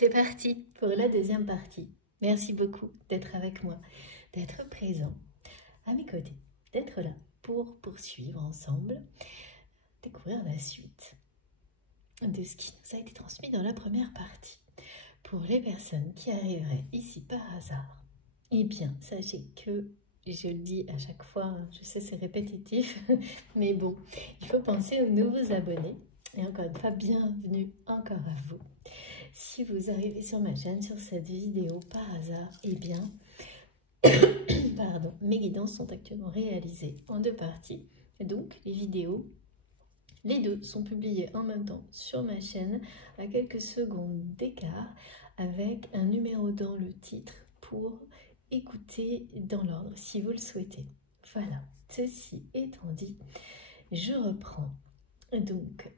C'est parti pour la deuxième partie. Merci beaucoup d'être avec moi, d'être présent à mes côtés, d'être là pour poursuivre ensemble, découvrir la suite de ce qui nous a été transmis dans la première partie. Pour les personnes qui arriveraient ici par hasard, eh bien, sachez que, je le dis à chaque fois, je sais c'est répétitif, mais bon, il faut penser aux nouveaux abonnés. Et encore une fois, bienvenue encore à vous. Si vous arrivez sur ma chaîne, sur cette vidéo par hasard, eh bien, pardon, mes guidances sont actuellement réalisées en deux parties. Donc, les vidéos, les deux sont publiées en même temps sur ma chaîne à quelques secondes d'écart avec un numéro dans le titre pour écouter dans l'ordre si vous le souhaitez. Voilà, ceci étant dit, je reprends. Donc,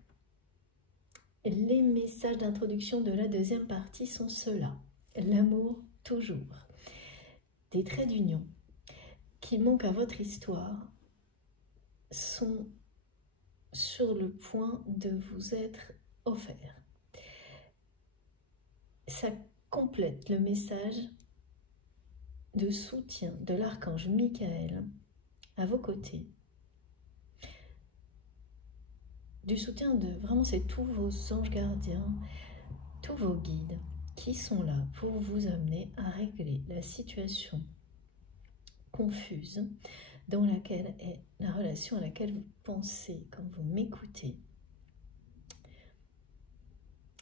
les messages d'introduction de la deuxième partie sont ceux-là. L'amour, toujours. Des traits d'union qui manquent à votre histoire sont sur le point de vous être offerts. Ça complète le message de soutien de l'archange Michael à vos côtés. Du soutien de, vraiment, c'est tous vos anges gardiens, tous vos guides qui sont là pour vous amener à régler la situation confuse dans laquelle est la relation à laquelle vous pensez quand vous m'écoutez.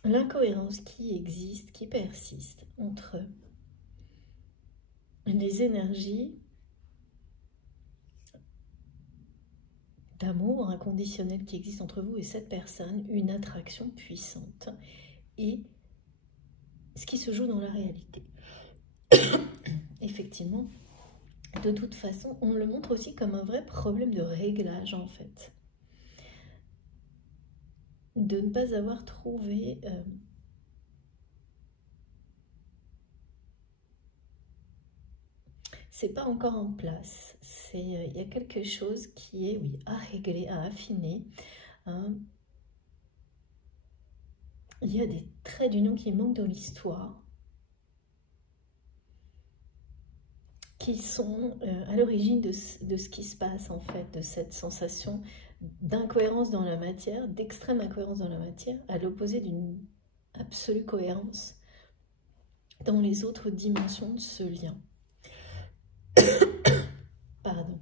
L'incohérence qui existe, qui persiste entre les énergies d'amour inconditionnel qui existe entre vous et cette personne, une attraction puissante, et ce qui se joue dans la réalité. Effectivement, de toute façon, on le montre aussi comme un vrai problème de réglage en fait. De ne pas avoir trouvé c'est pas encore en place. Il y a quelque chose qui est, oui, à régler, à affiner. Hein. Il y a des traits d'union qui manquent dans l'histoire, qui sont à l'origine de ce qui se passe en fait, de cette sensation d'incohérence dans la matière, d'extrême incohérence dans la matière, à l'opposé d'une absolue cohérence dans les autres dimensions de ce lien. Pardon.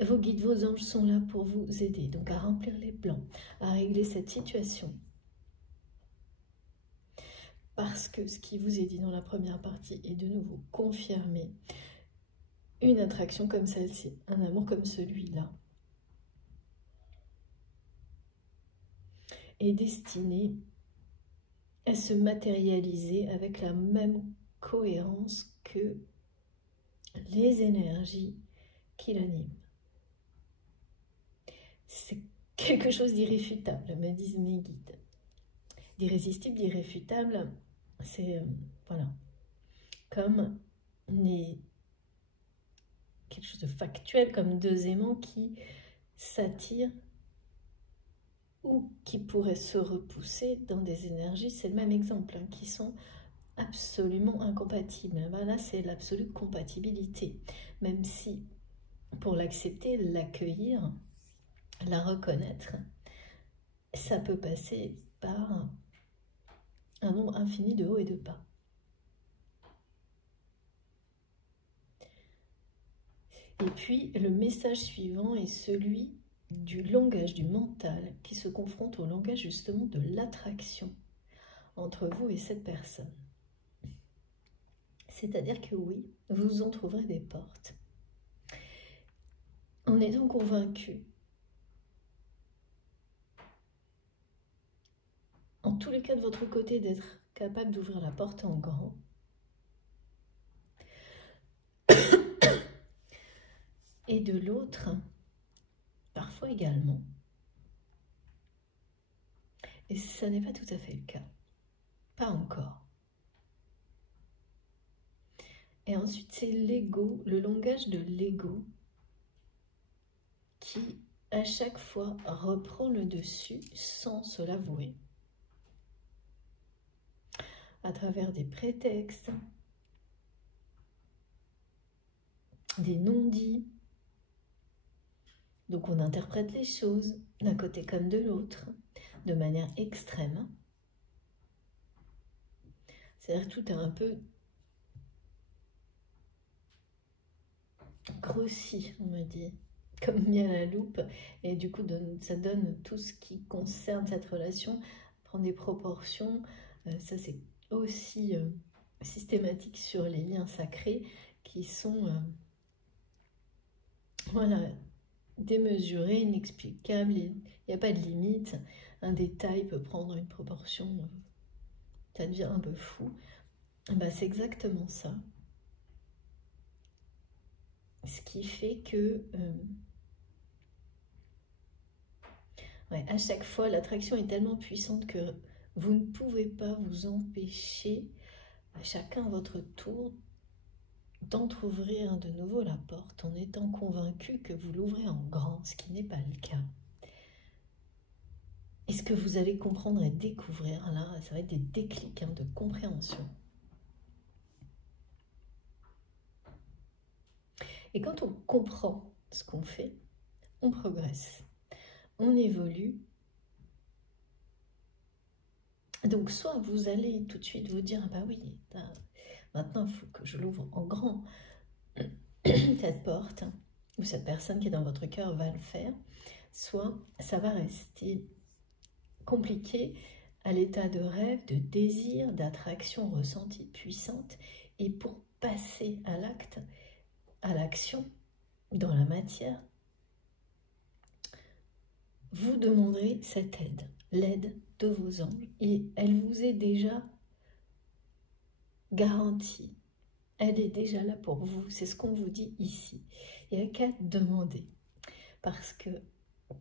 Vos guides, vos anges sont là pour vous aider, donc à remplir les plans, à régler cette situation. Parce que ce qui vous est dit dans la première partie est de nouveau confirmé. Une attraction comme celle-ci, un amour comme celui-là, est destiné à se matérialiser avec la même cohérence que les énergies qui l'animent. C'est quelque chose d'irréfutable, me disent mes guides. D'irrésistible, d'irréfutable, c'est voilà, comme quelque chose de factuel, comme deux aimants qui s'attirent ou qui pourraient se repousser dans des énergies, c'est le même exemple, hein, qui sont absolument incompatibles. Voilà, c'est l'absolue compatibilité, même si pour l'accepter, l'accueillir, la reconnaître, ça peut passer par un nombre infini de hauts et de bas. Et puis, le message suivant est celui du langage du mental qui se confronte au langage justement de l'attraction entre vous et cette personne. C'est-à-dire que oui, vous en trouverez des portes en étant convaincu, en tous les cas de votre côté, d'être capable d'ouvrir la porte en grand. Et de l'autre, parfois également. Et ça n'est pas tout à fait le cas. Pas encore. Et ensuite, c'est l'ego, le langage de l'ego, qui, à chaque fois, reprend le dessus sans se l'avouer. à travers des prétextes, des non-dits. Donc on interprète les choses d'un côté comme de l'autre, de manière extrême. C'est-à-dire tout est un peu grossi, on me dit, comme mis à la loupe. Et du coup, ça donne tout ce qui concerne cette relation, prend des proportions. Ça, c'est aussi systématique sur les liens sacrés qui sont voilà, démesurés, inexplicables. Il n'y a pas de limite. Un détail peut prendre une proportion, ça devient un peu fou. Bah, c'est exactement ça. Ce qui fait que ouais, à chaque fois, l'attraction est tellement puissante que vous ne pouvez pas vous empêcher, à chacun à votre tour, d'entrouvrir de nouveau la porte en étant convaincu que vous l'ouvrez en grand, ce qui n'est pas le cas. Et ce que vous allez comprendre et découvrir, là, ça va être des déclics de compréhension. Et quand on comprend ce qu'on fait, on progresse, on évolue. Donc soit vous allez tout de suite vous dire, ah bah oui, maintenant il faut que je l'ouvre en grand, cette porte, ou cette personne qui est dans votre cœur va le faire, soit ça va rester compliqué à l'état de rêve, de désir, d'attraction ressentie puissante, et pour passer à l'acte, à l'action, dans la matière, vous demanderez cette aide, l'aide de vos anges, et elle vous est déjà garantie. Elle est déjà là pour vous, c'est ce qu'on vous dit ici. Il n'y a qu'à demander, parce que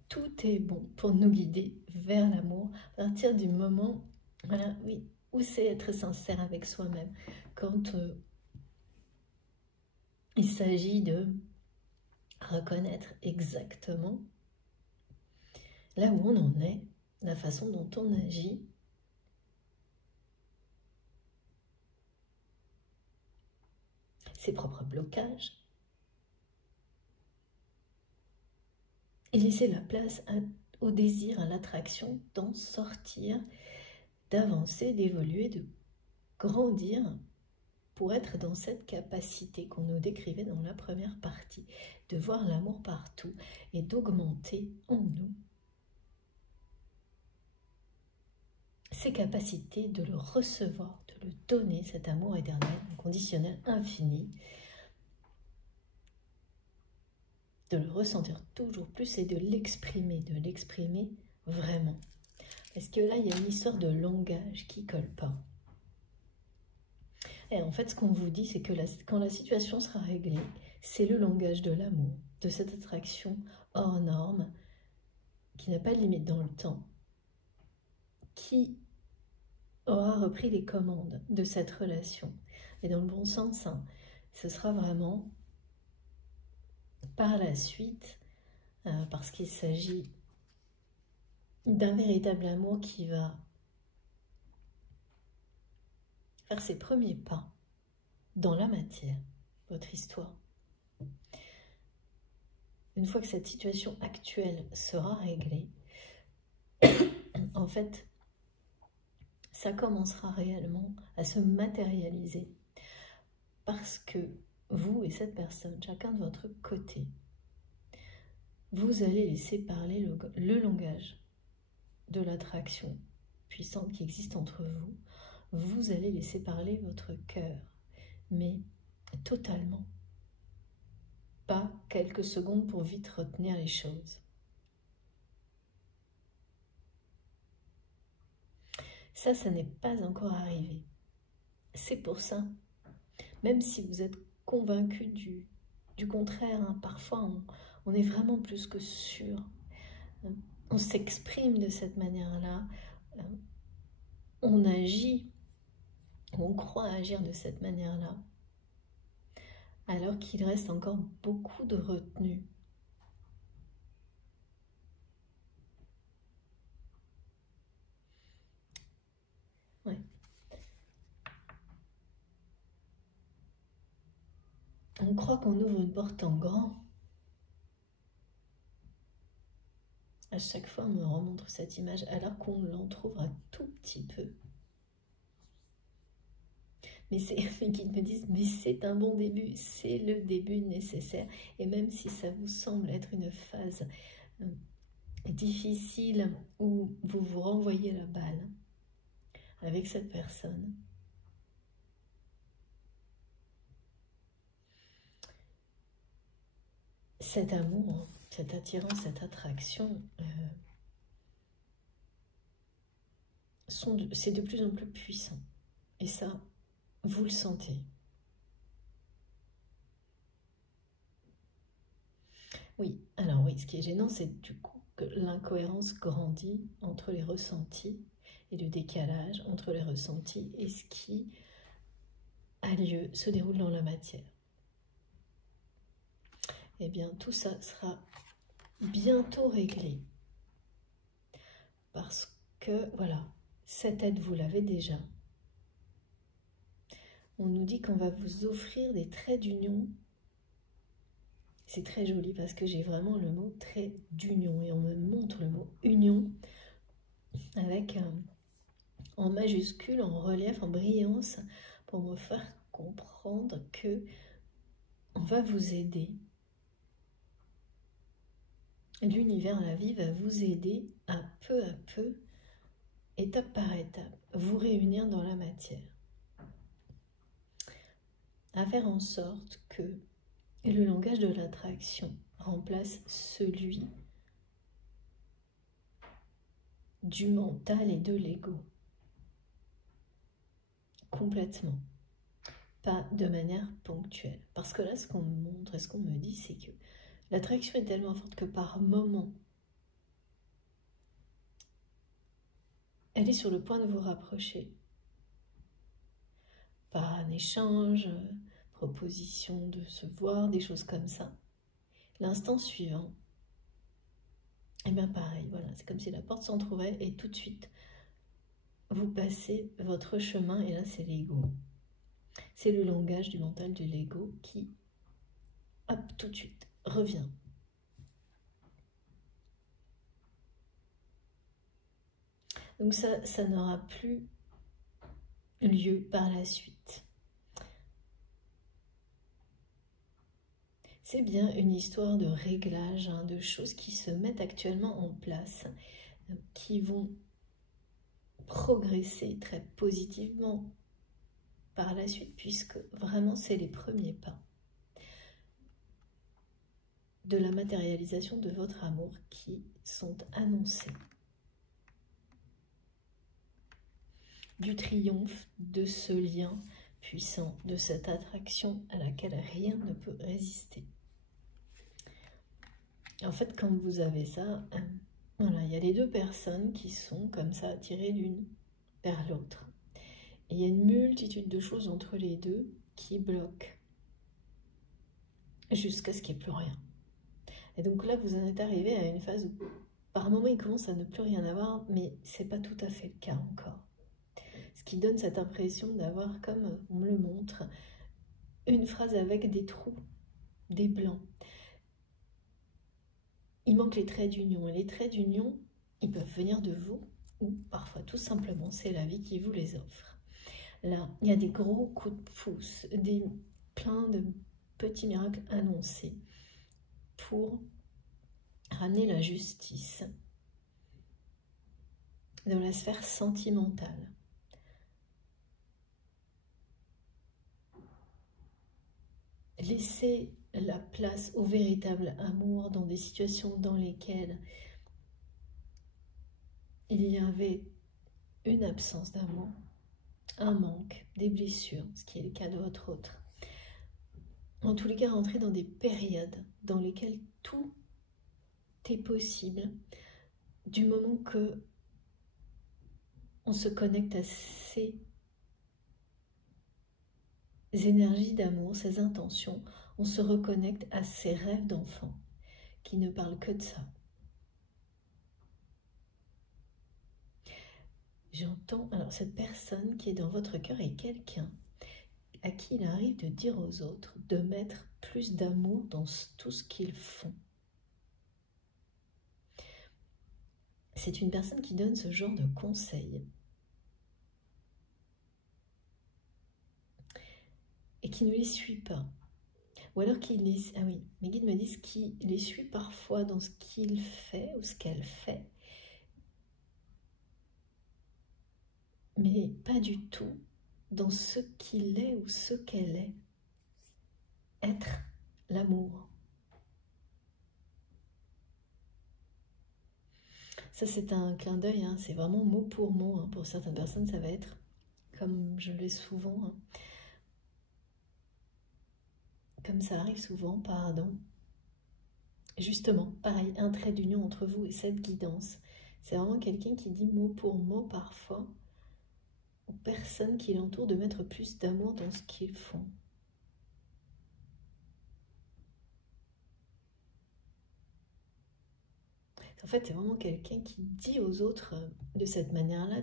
tout est bon pour nous guider vers l'amour, à partir du moment, voilà, oui, où c'est être sincère avec soi-même. Quand il s'agit de reconnaître exactement là où on en est, la façon dont on agit, ses propres blocages, et laisser la place au désir, à l'attraction d'en sortir, d'avancer, d'évoluer, de grandir pour être dans cette capacité qu'on nous décrivait dans la première partie, de voir l'amour partout et d'augmenter en nous ces capacités de le recevoir, de le donner, cet amour éternel, inconditionnel, infini, de le ressentir toujours plus et de l'exprimer vraiment. Parce que là, il y a une histoire de langage qui ne colle pas. Et en fait, ce qu'on vous dit, c'est que quand la situation sera réglée, c'est le langage de l'amour, de cette attraction hors norme, qui n'a pas de limite dans le temps, qui aura repris les commandes de cette relation. Et dans le bon sens, hein, ce sera vraiment par la suite, parce qu'il s'agit d'un véritable amour qui va faire ses premiers pas dans la matière, votre histoire. Une fois que cette situation actuelle sera réglée, en fait, ça commencera réellement à se matérialiser parce que vous et cette personne, chacun de votre côté, vous allez laisser parler le langage de l'attraction puissante qui existe entre vous. Vous allez laisser parler votre cœur, mais totalement. Pas quelques secondes pour vite retenir les choses. Ça n'est pas encore arrivé. C'est pour ça, même si vous êtes convaincu du contraire, hein, parfois on est vraiment plus que sûr. On s'exprime de cette manière-là, on agit, on croit agir de cette manière-là, alors qu'il reste encore beaucoup de retenue. Ouais. On croit qu'on ouvre une porte en grand. À chaque fois, on me remontre cette image alors qu'on l'entrouvre un tout petit peu. Mais mes guides me disent, mais c'est un bon début, c'est le début nécessaire. Et même si ça vous semble être une phase difficile où vous vous renvoyez la balle avec cette personne, cet amour, cette attirance, cette attraction, c'est de plus en plus puissant. Et ça, vous le sentez. Oui, alors oui, ce qui est gênant, c'est du coup que l'incohérence grandit entre les ressentis et le décalage entre les ressentis et ce qui a lieu, se déroule dans la matière. Eh bien, tout ça sera bientôt réglé. Parce que, voilà, cette aide, vous l'avez déjà. On nous dit qu'on va vous offrir des traits d'union. C'est très joli parce que j'ai vraiment le mot trait d'union. Et on me montre le mot union avec en majuscule, en relief, en brillance, pour me faire comprendre que on va vous aider. L'univers, la vie va vous aider à peu, étape par étape, vous réunir dans la matière. À faire en sorte que le langage de l'attraction remplace celui du mental et de l'ego. Complètement. Pas de manière ponctuelle. Parce que là, ce qu'on me montre et ce qu'on me dit, c'est que l'attraction est tellement forte que par moment, elle est sur le point de vous rapprocher. Par un échange, proposition de se voir, des choses comme ça. L'instant suivant, et bien pareil, voilà, c'est comme si la porte s'entrouvrait et tout de suite, vous passez votre chemin et là c'est l'ego. C'est le langage du mental de l'ego qui, hop, tout de suite, revient. Donc ça n'aura plus lieu par la suite. C'est bien une histoire de réglage, hein, de choses qui se mettent actuellement en place, qui vont progresser très positivement par la suite, puisque vraiment c'est les premiers pas de la matérialisation de votre amour qui sont annoncés. Du triomphe de ce lien puissant, de cette attraction à laquelle rien ne peut résister. En fait, quand vous avez ça, voilà, il y a les deux personnes qui sont comme ça attirées l'une vers l'autre. Et il y a une multitude de choses entre les deux qui bloquent jusqu'à ce qu'il n'y ait plus rien. Et donc là, vous en êtes arrivé à une phase où par moment, il commence à ne plus rien avoir, mais ce n'est pas tout à fait le cas encore. Ce qui donne cette impression d'avoir, comme on me le montre, une phrase avec des trous, des blancs. Il manque les traits d'union. Et les traits d'union, ils peuvent venir de vous, ou parfois tout simplement, c'est la vie qui vous les offre. Là, il y a des gros coups de pouce, plein de petits miracles annoncés pour ramener la justice dans la sphère sentimentale. Laissez la place au véritable amour dans des situations dans lesquelles il y avait une absence d'amour, un manque, des blessures, ce qui est le cas de votre autre. En tous les cas, rentrer dans des périodes dans lesquelles tout est possible du moment que on se connecte à ces énergies d'amour, ces intentions, on se reconnecte à ces rêves d'enfant qui ne parlent que de ça. J'entends, alors cette personne qui est dans votre cœur est quelqu'un, à qui il arrive de dire aux autres de mettre plus d'amour dans tout ce qu'ils font. C'est une personne qui donne ce genre de conseils et qui ne les suit pas. Ou alors qu'il les... Ah oui, mes guides me disent qu'il les suit parfois dans ce qu'il fait ou ce qu'elle fait, mais pas du tout dans ce qu'il est ou ce qu'elle est. Être l'amour. Ça, c'est un clin d'œil, hein, c'est vraiment mot pour mot. Hein. Pour certaines personnes, ça va être, comme je l'ai souvent, hein, comme ça arrive souvent, pardon. Justement, pareil, un trait d'union entre vous et cette guidance. C'est vraiment quelqu'un qui dit mot pour mot parfois aux personnes qui l'entourent de mettre plus d'amour dans ce qu'ils font. En fait, c'est vraiment quelqu'un qui dit aux autres de cette manière-là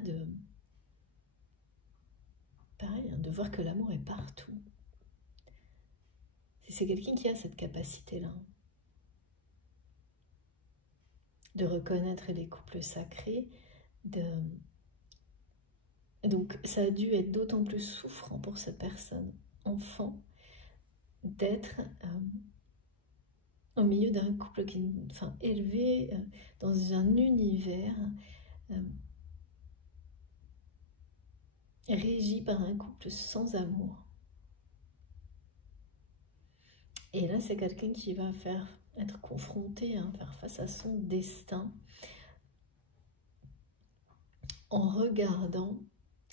pareil, hein, de voir que l'amour est partout. C'est quelqu'un qui a cette capacité-là de reconnaître les couples sacrés. Donc, ça a dû être d'autant plus souffrant pour cette personne, enfant, d'être au milieu d'un couple qui, enfin, élevé dans un univers régi par un couple sans amour. Et là, c'est quelqu'un qui va être confronté, hein, faire face à son destin en regardant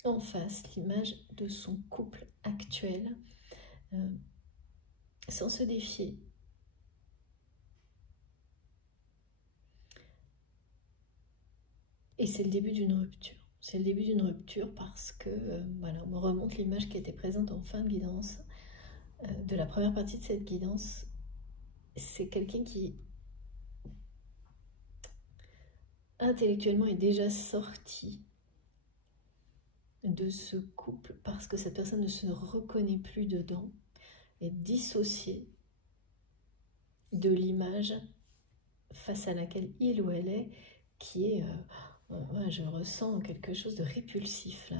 en face l'image de son couple actuel sans se défier. Et c'est le début d'une rupture. C'est le début d'une rupture parce que, voilà, on me remonte l'image qui était présente en fin de guidance, de la première partie de cette guidance. C'est quelqu'un qui, intellectuellement, est déjà sorti de ce couple parce que cette personne ne se reconnaît plus dedans, est dissociée de l'image face à laquelle il ou elle est, qui est... je ressens quelque chose de répulsif, là,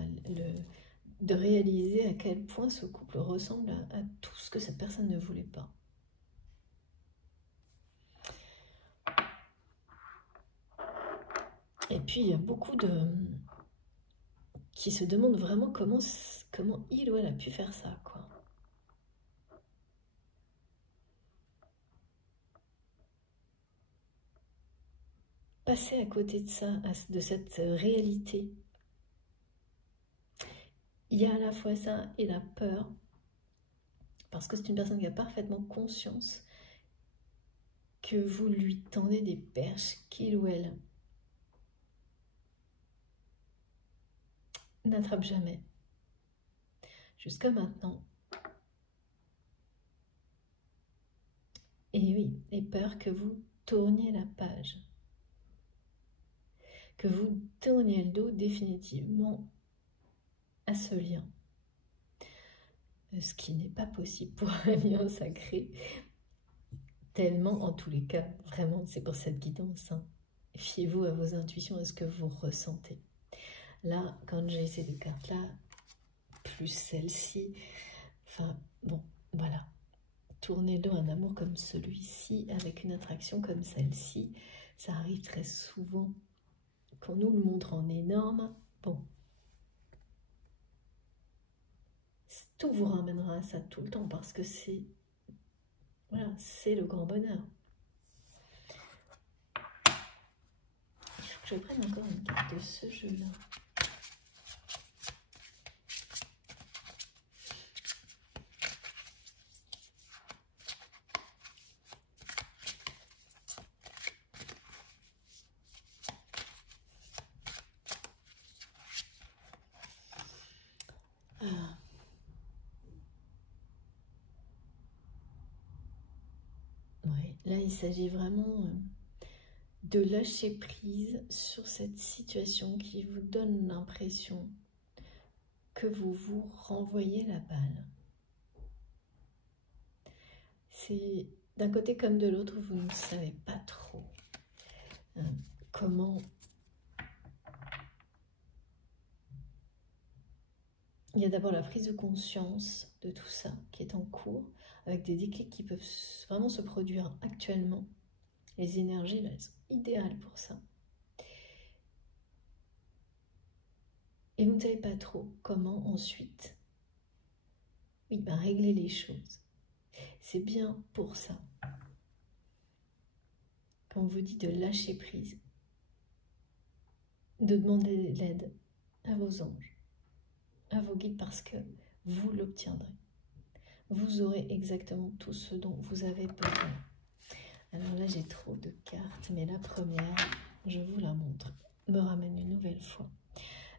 de réaliser à quel point ce couple ressemble à tout ce que cette personne ne voulait pas. Et puis, il y a beaucoup qui se demandent vraiment comment il ou elle a pu faire ça, quoi. Passer à côté de ça, de cette réalité. Il y a à la fois ça et la peur, parce que c'est une personne qui a parfaitement conscience que vous lui tendez des perches qu'il ou elle n'attrape jamais. Jusqu'à maintenant. Et oui, et peur que vous tourniez la page. Que vous tourniez le dos définitivement à ce lien. Ce qui n'est pas possible pour un lien sacré. Tellement, en tous les cas, vraiment, c'est pour cette guidance. Hein. Fiez-vous à vos intuitions, à ce que vous ressentez. Là, quand j'ai ces deux cartes-là, plus celle-ci, enfin, bon, voilà. Tournez-le un amour comme celui-ci, avec une attraction comme celle-ci. Ça arrive très souvent qu'on nous le montre en énorme. Bon. Tout vous ramènera à ça tout le temps, parce que c'est... Voilà, c'est le grand bonheur. Il faut que je prenne encore une carte de ce jeu-là. Là, il s'agit vraiment de lâcher prise sur cette situation qui vous donne l'impression que vous vous renvoyez la balle. c'est d'un côté comme de l'autre, vous ne savez pas trop comment... Il y a d'abord la prise de conscience de tout ça qui est en cours, avec des déclics qui peuvent vraiment se produire actuellement. Les énergies, là, elles sont idéales pour ça. Et vous ne savez pas trop comment ensuite régler les choses. C'est bien pour ça. Quand on vous dit de lâcher prise, de demander de l'aide à vos anges, à vos guides, parce que vous l'obtiendrez. Vous aurez exactement tout ce dont vous avez besoin. Alors là, j'ai trop de cartes, mais la première, je vous la montre, me ramène une nouvelle fois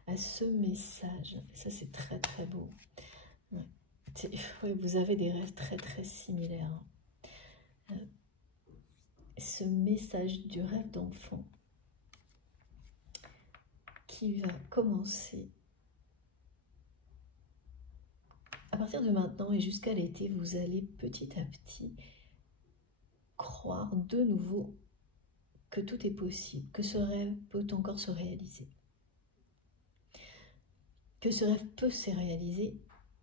à ce message. Ça, c'est très très beau. Ouais. Ouais, vous avez des rêves très très similaires. Ce message du rêve d'enfant qui va commencer à partir de maintenant et jusqu'à l'été. Vous allez petit à petit croire de nouveau que tout est possible, que ce rêve peut encore se réaliser, que ce rêve peut se réaliser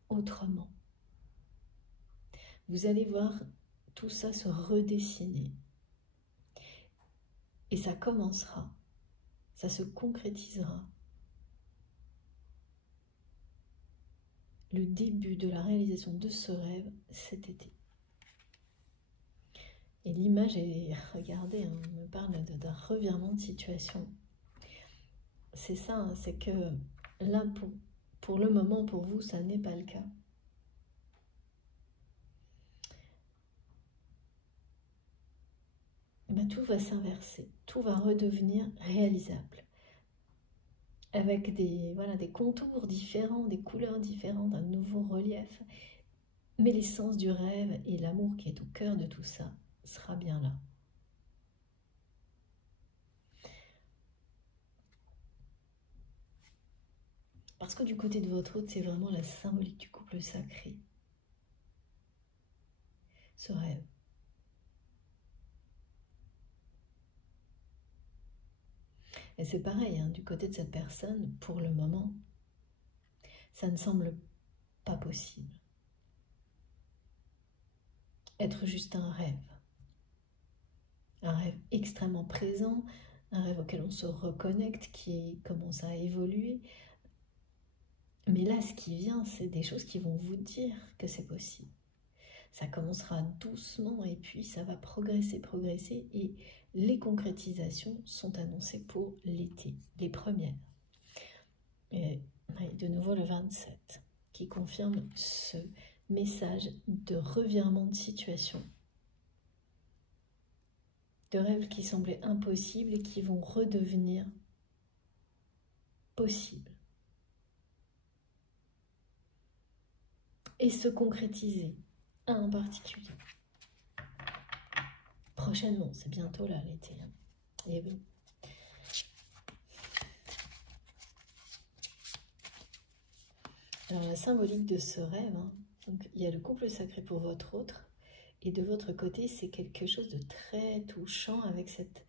autrement. Vous allez voir tout ça se redessiner et ça commencera, ça se concrétisera. Le début de la réalisation de ce rêve cet été. Et l'image est, regardez, on me parle d'un revirement de situation. C'est ça, hein, c'est que là, pour le moment, pour vous, ça n'est pas le cas. Tout va s'inverser, tout va redevenir réalisable. Avec des contours différents, des couleurs différentes, un nouveau relief. Mais l'essence du rêve et l'amour qui est au cœur de tout ça sera bien là. Parce que du côté de votre hôte, c'est vraiment la symbolique du couple sacré. Ce rêve. Et c'est pareil, hein, du côté de cette personne, pour le moment, ça ne semble pas possible. Être juste un rêve extrêmement présent, un rêve auquel on se reconnecte, qui commence à évoluer. Mais là, ce qui vient, c'est des choses qui vont vous dire que c'est possible. Ça commencera doucement et puis ça va progresser et les concrétisations sont annoncées pour l'été, les premières. Et de nouveau le 27 qui confirme ce message de revirement de situation, de rêves qui semblaient impossibles et qui vont redevenir possibles et se concrétiser. Un en particulier. Prochainement, c'est bientôt là l'été. Hein. Et oui. Alors la symbolique de ce rêve, hein, donc, il y a le couple sacré pour votre autre, et de votre côté, c'est quelque chose de très touchant avec cette...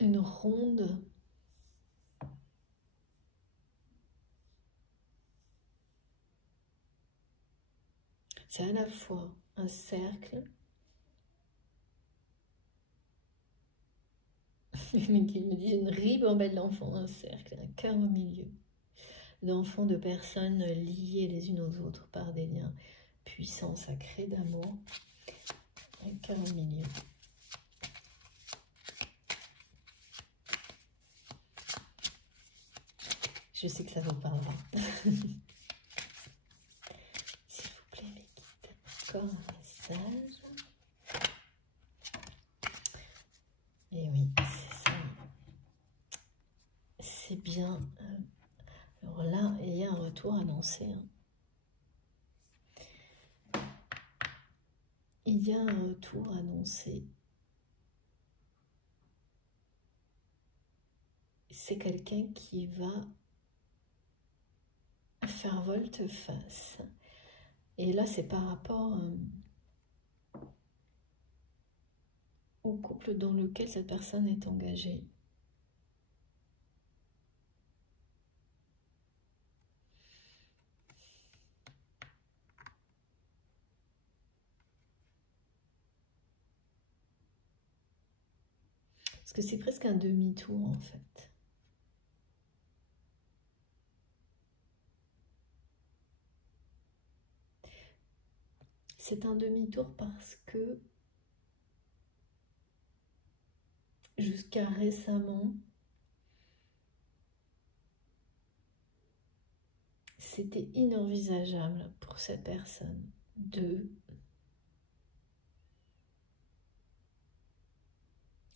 une ronde... C'est à la fois un cercle, il me dit une ribambelle d'enfants, un cercle, un cœur au milieu, d'enfants, de personnes liées les unes aux autres par des liens puissants, sacrés d'amour, un cœur au milieu. Je sais que ça vous parlera. S'il vous plaît, mes guides, encore un message. Et oui, c'est ça. C'est bien. Alors là, il y a un retour annoncé. Hein. Il y a un retour annoncé. C'est quelqu'un qui va faire volte-face. Et là, c'est par rapport au couple dans lequel cette personne est engagée. Parce que c'est presque un demi-tour en fait. C'est un demi-tour parce que jusqu'à récemment, c'était inenvisageable pour cette personne de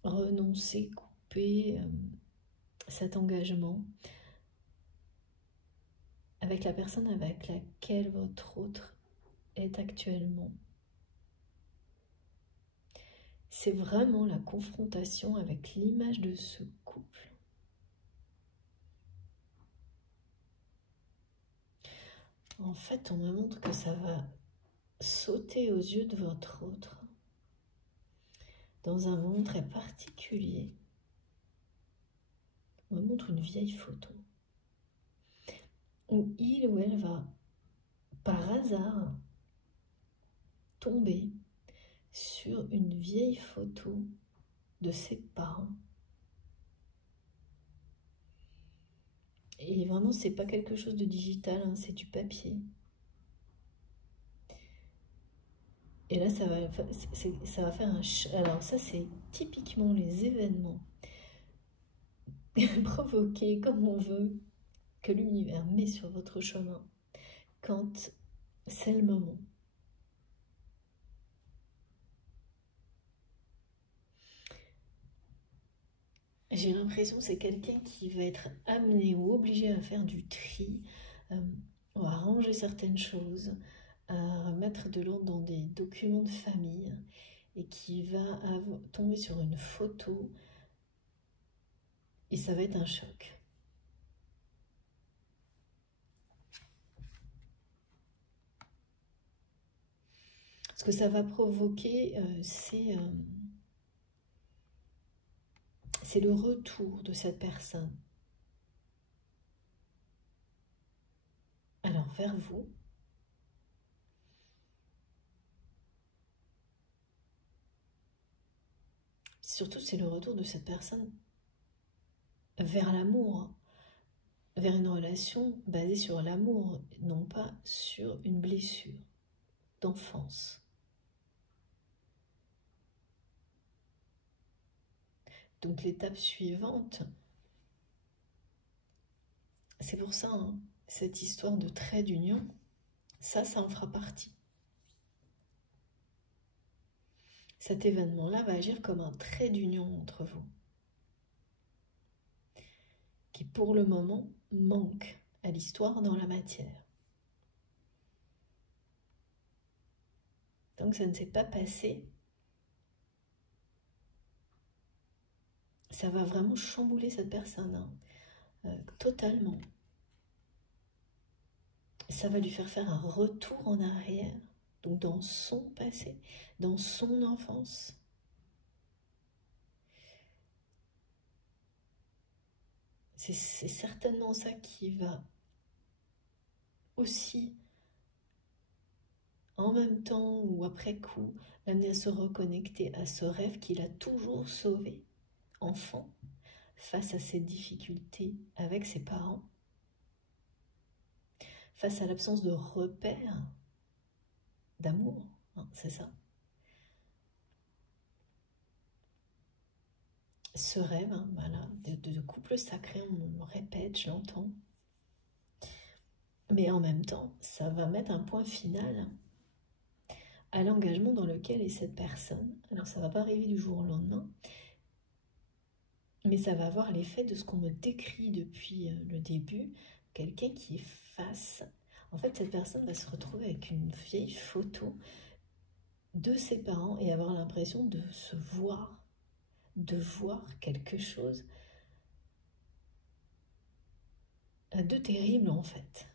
renoncer, couper cet engagement avec la personne avec laquelle votre autre est actuellement. C'est vraiment la confrontation avec l'image de ce couple. En fait, on me montre que ça va sauter aux yeux de votre autre dans un moment très particulier. On me montre une vieille photo où il ou elle va, par hasard, tomber sur une vieille photo de ses parents. Et vraiment, c'est pas quelque chose de digital, hein, c'est du papier. Et là, ça va faire un... Alors ça, c'est typiquement les événements provoqués comme on veut, que l'univers met sur votre chemin quand c'est le moment. J'ai l'impression que c'est quelqu'un qui va être amené ou obligé à faire du tri, ou à ranger certaines choses, à remettre de l'ordre dans des documents de famille, et qui va tomber sur une photo, et ça va être un choc. Ce que ça va provoquer, c'est le retour de cette personne. Alors, vers vous. Surtout, c'est le retour de cette personne vers l'amour, vers une relation basée sur l'amour, non pas sur une blessure d'enfance. Donc l'étape suivante, c'est pour ça, hein, cette histoire de trait d'union, ça en fera partie. Cet événement-là va agir comme un trait d'union entre vous, qui pour le moment manque à l'histoire dans la matière. Donc ça ne s'est pas passé. Ça va vraiment chambouler cette personne, hein, totalement. Ça va lui faire un retour en arrière, donc dans son passé, dans son enfance. C'est certainement ça qui va aussi, en même temps ou après coup, l'amener à se reconnecter à ce rêve qu'il a toujours sauvé, enfant, face à ses difficultés avec ses parents, face à l'absence de repères d'amour, hein, c'est ça. Ce rêve, hein, voilà, de couple sacré, on le répète, je l'entends. Mais en même temps, ça va mettre un point final à l'engagement dans lequel est cette personne. Alors ça ne va pas arriver du jour au lendemain, mais ça va avoir l'effet de ce qu'on me décrit depuis le début, quelqu'un qui est face. En fait, cette personne va se retrouver avec une vieille photo de ses parents et avoir l'impression de se voir, de voir quelque chose de terrible en fait.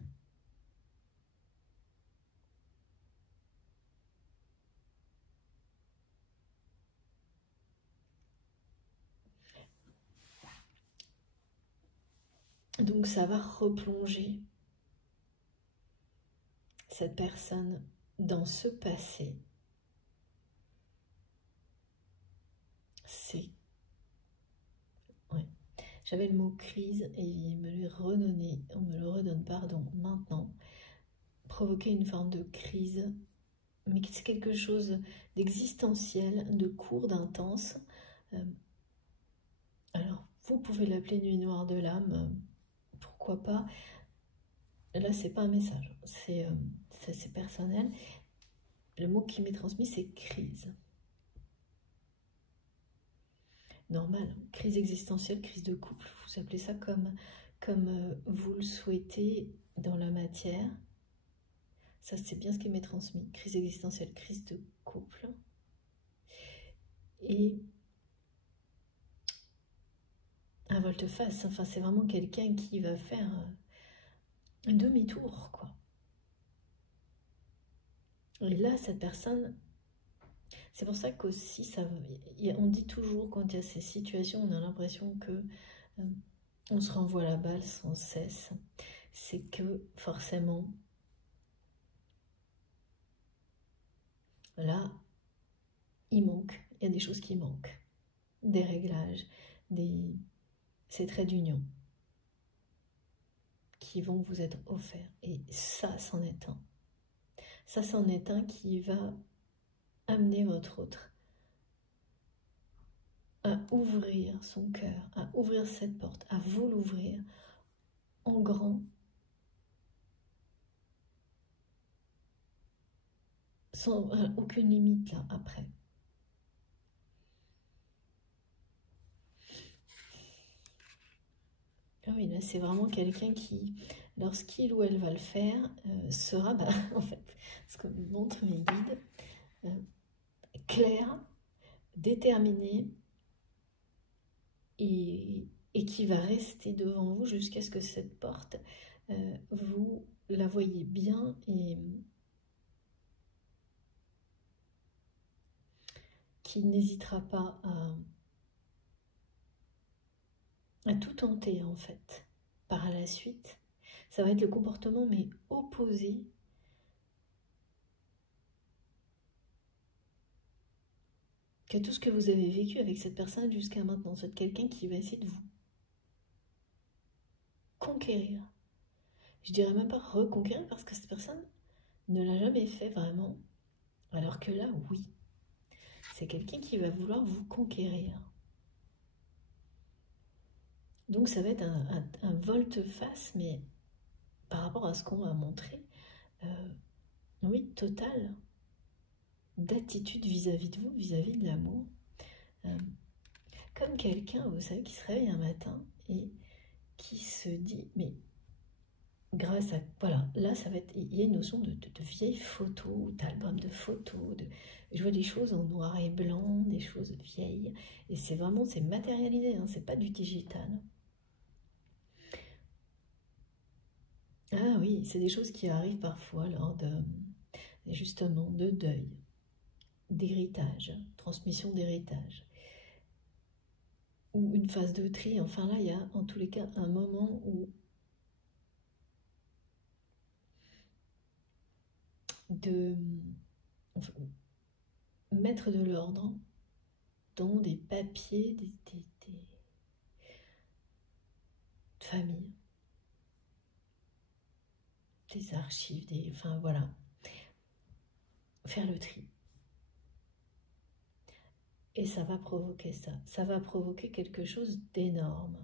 Donc ça va replonger cette personne dans ce passé. C'est... Ouais. J'avais le mot crise et il me le redonnait, on me le redonne, pardon, maintenant. Provoquer une forme de crise, mais c'est quelque chose d'existentiel, de court, d'intense. Alors, vous pouvez l'appeler nuit noire de l'âme, pourquoi pas. Là, c'est pas un message, c'est personnel. Le mot qui m'est transmis, c'est crise. Normal, crise existentielle, crise de couple, vous appelez ça comme vous le souhaitez dans la matière. Ça, c'est bien ce qui m'est transmis. Crise existentielle, crise de couple. Et un volte-face, enfin, c'est vraiment quelqu'un qui va faire un demi-tour, quoi. Et là, cette personne, c'est pour ça qu'aussi, on dit toujours, quand il y a ces situations, on a l'impression que on se renvoie la balle sans cesse. C'est que, forcément, là, il manque, il y a des choses qui manquent. Des réglages, ces traits d'union qui vont vous être offerts. Et ça, c'en est un. Ça, c'en est un qui va amener votre autre à ouvrir son cœur, à ouvrir cette porte, à vous l'ouvrir en grand, sans aucune limite là après. Ah oui, là c'est vraiment quelqu'un qui, lorsqu'il ou elle va le faire, sera, en fait, ce que me montrent mes guides, clair, déterminé, et qui va rester devant vous jusqu'à ce que cette porte, vous la voyez bien et qui n'hésitera pas à tout tenter en fait. Par la suite, ça va être le comportement mais opposé que tout ce que vous avez vécu avec cette personne jusqu'à maintenant. C'est quelqu'un qui va essayer de vous conquérir. Je dirais même pas reconquérir parce que cette personne ne l'a jamais fait vraiment. Alors que là, oui. C'est quelqu'un qui va vouloir vous conquérir. Donc ça va être un volte-face, mais par rapport à ce qu'on m'a montré, oui, total, d'attitude vis-à-vis de vous, vis-à-vis de l'amour. Comme quelqu'un, vous savez, qui se réveille un matin et qui se dit, mais grâce à, voilà, là ça va être, il y a une notion de vieilles photos, d'albums de photos, je vois des choses en noir et blanc, des choses vieilles, et c'est vraiment, c'est matérialisé, hein, c'est pas du digital. Ah oui, c'est des choses qui arrivent parfois lors justement, de deuil, d'héritage, transmission d'héritage, ou une phase de tri. Enfin là, il y a en tous les cas un moment où enfin, mettre de l'ordre dans des papiers, des familles, des archives, enfin voilà, faire le tri. Et ça va provoquer ça. Ça va provoquer quelque chose d'énorme.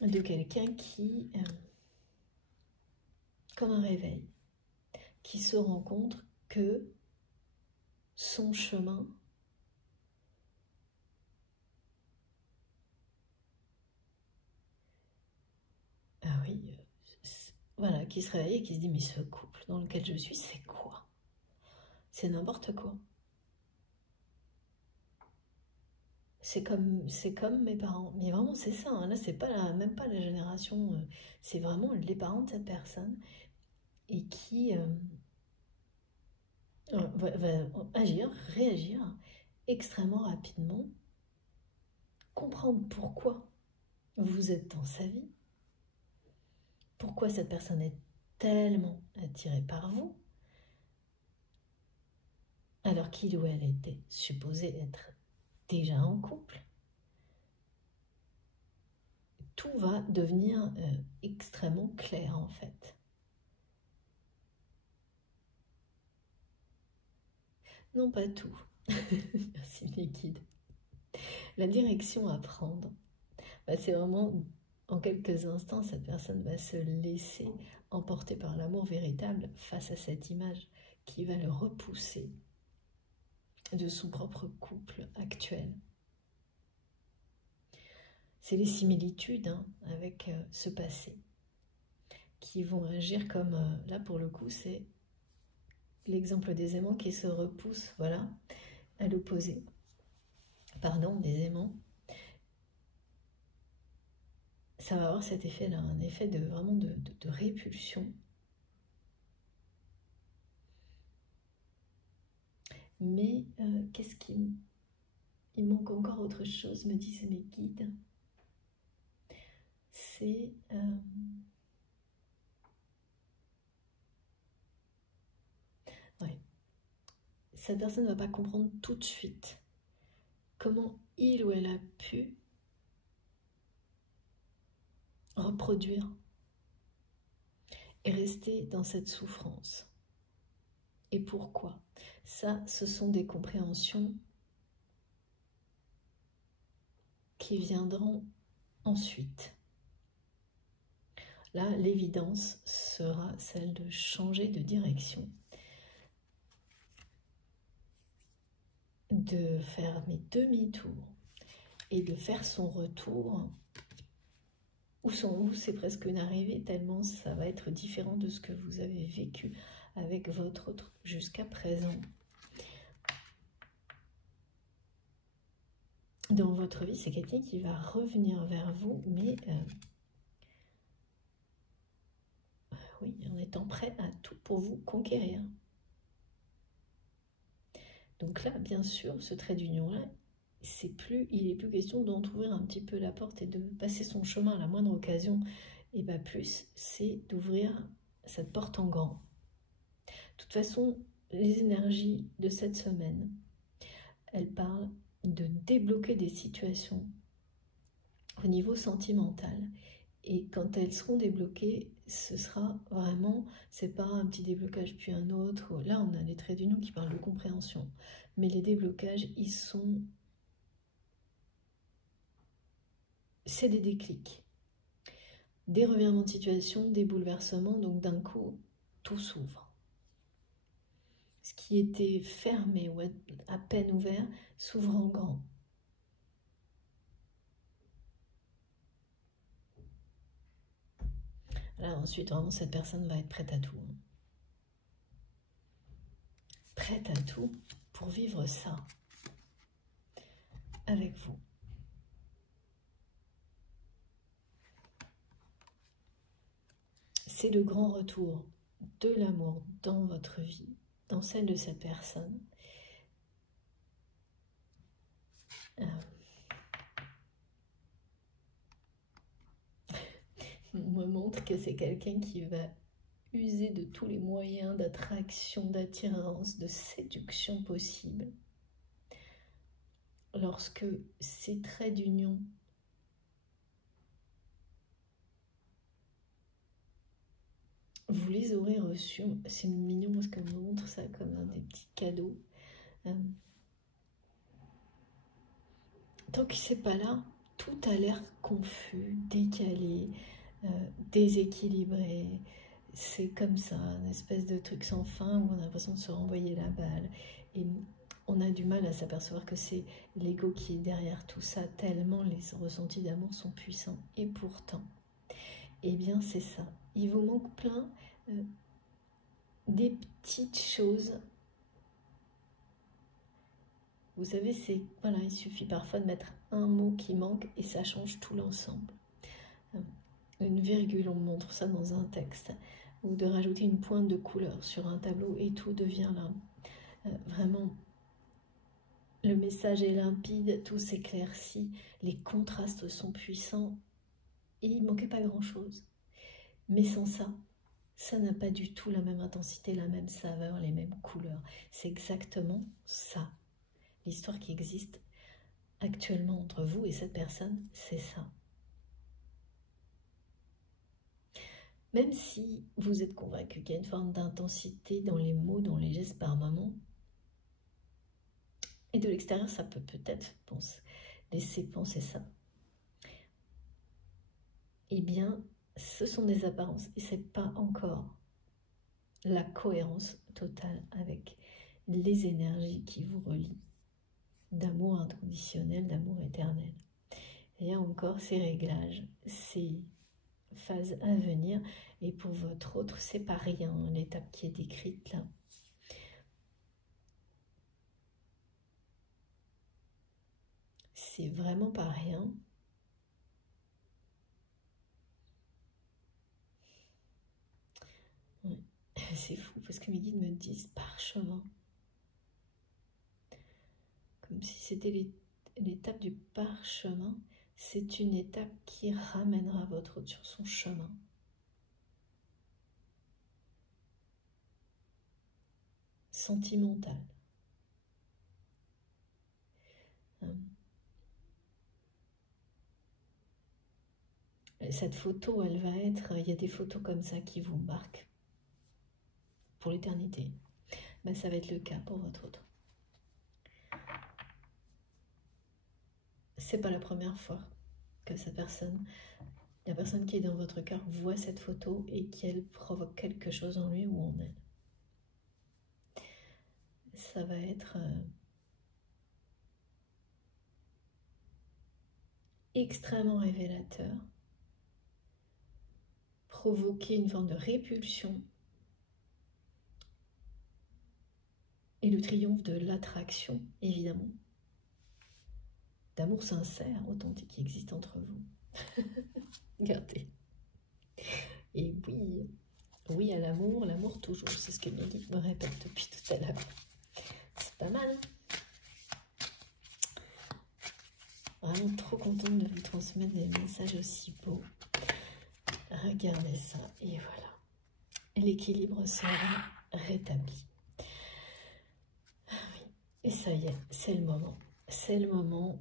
De quelqu'un qui, comme un réveil, qui se rend compte que son chemin voilà, qui se réveille et qui se dit, mais ce couple dans lequel je suis, c'est quoi? C'est n'importe quoi. C'est comme mes parents. Mais vraiment, c'est ça. Hein. Là, c'est pas même pas la génération. C'est vraiment les parents de cette personne. Et qui... va agir, réagir extrêmement rapidement, comprendre pourquoi vous êtes dans sa vie, pourquoi cette personne est tellement attirée par vous, alors qu'il ou elle était supposé être déjà en couple. Tout va devenir extrêmement clair en fait. Non, pas tout. Merci mes guides. La direction à prendre, c'est vraiment, en quelques instants, cette personne va se laisser emporter par l'amour véritable face à cette image qui va le repousser de son propre couple actuel. C'est les similitudes avec ce passé qui vont agir comme, là pour le coup, c'est l'exemple des aimants qui se repoussent, voilà, à l'opposé. Pardon, des aimants. Ça va avoir cet effet-là, un effet de vraiment de répulsion. Mais qu'est-ce qui... Il manque encore autre chose, me disent mes guides. C'est... ouais. Cette personne ne va pas comprendre tout de suite comment il ou elle a pu reproduire et rester dans cette souffrance. Et pourquoi? Ça, ce sont des compréhensions qui viendront ensuite. Là, l'évidence sera celle de changer de direction, de faire demi-tour et de faire son retour, ou c'est presque une arrivée, tellement ça va être différent de ce que vous avez vécu avec votre autre jusqu'à présent. Dans votre vie, c'est quelqu'un qui va revenir vers vous, mais oui, en étant prêt à tout pour vous conquérir. Donc là, bien sûr, ce trait d'union-là, il n'est plus question d'entrouvrir un petit peu la porte et de passer son chemin à la moindre occasion, et pas plus, c'est d'ouvrir cette porte en grand. De toute façon, les énergies de cette semaine, elles parlent de débloquer des situations au niveau sentimental. Et quand elles seront débloquées, ce sera vraiment, c'est pas un petit déblocage puis un autre. Là, on a les traits d'union qui parlent de compréhension. Mais les déblocages, c'est des déclics. Des revirements de situation, des bouleversements, donc d'un coup, tout s'ouvre. Ce qui était fermé ou à peine ouvert s'ouvre en grand. Là, ensuite, vraiment, cette personne va être prête à tout. Prête à tout pour vivre ça avec vous. C'est le grand retour de l'amour dans votre vie, dans celle de cette personne. On me montre que c'est quelqu'un qui va user de tous les moyens d'attraction, d'attirance, de séduction possibles. Lorsque ces traits d'union vous les aurez reçus, c'est mignon parce qu'on me montre ça comme un des petits cadeaux. Tant que c'est pas là, tout a l'air confus, décalé, déséquilibré. C'est comme ça, une espèce de truc sans fin où on a l'impression de se renvoyer la balle. Et on a du mal à s'apercevoir que c'est l'ego qui est derrière tout ça, tellement les ressentis d'amour sont puissants. Et pourtant, eh bien c'est ça. Il vous manque plein des petites choses. Vous savez, voilà, il suffit parfois de mettre un mot qui manque et ça change tout l'ensemble. Une virgule, on montre ça dans un texte, ou de rajouter une pointe de couleur sur un tableau et tout devient là. Vraiment, le message est limpide, tout s'éclaircit, les contrastes sont puissants, et il ne manquait pas grand-chose. Mais sans ça, ça n'a pas du tout la même intensité, la même saveur, les mêmes couleurs. C'est exactement ça. L'histoire qui existe actuellement entre vous et cette personne, c'est ça. Même si vous êtes convaincu qu'il y a une forme d'intensité dans les mots, dans les gestes par moment, et de l'extérieur, ça peut peut-être laisser penser ça. Eh bien, ce sont des apparences et ce n'est pas encore la cohérence totale avec les énergies qui vous relient d'amour inconditionnel, d'amour éternel. Il y a encore ces réglages, ces phases à venir, et pour votre autre, c'est pas rien, l'étape qui est décrite là. C'est vraiment pas rien. Ouais. C'est fou parce que mes guides me disent parchemin. Comme si c'était l'étape du parchemin. C'est une étape qui ramènera votre hôte sur son chemin. Sentimental. Cette photo, elle va être... Il y a des photos comme ça qui vous marquent pour l'éternité. Ben, ça va être le cas pour votre autre. C'est pas la première fois que cette personne, la personne qui est dans votre cœur, voit cette photo et qu'elle provoque quelque chose en lui ou en elle. Ça va être extrêmement révélateur, provoquer une forme de répulsion et le triomphe de l'attraction, évidemment, d'amour sincère, authentique qui existe entre vous. Regardez. Et oui, oui à l'amour, l'amour toujours, c'est ce que Mélanie me répète depuis tout à l'heure. C'est pas mal. Vraiment trop contente de vous transmettre des messages aussi beaux. Regardez ça, et voilà. L'équilibre sera rétabli. Ah oui. Et ça y est, c'est le moment. C'est le moment,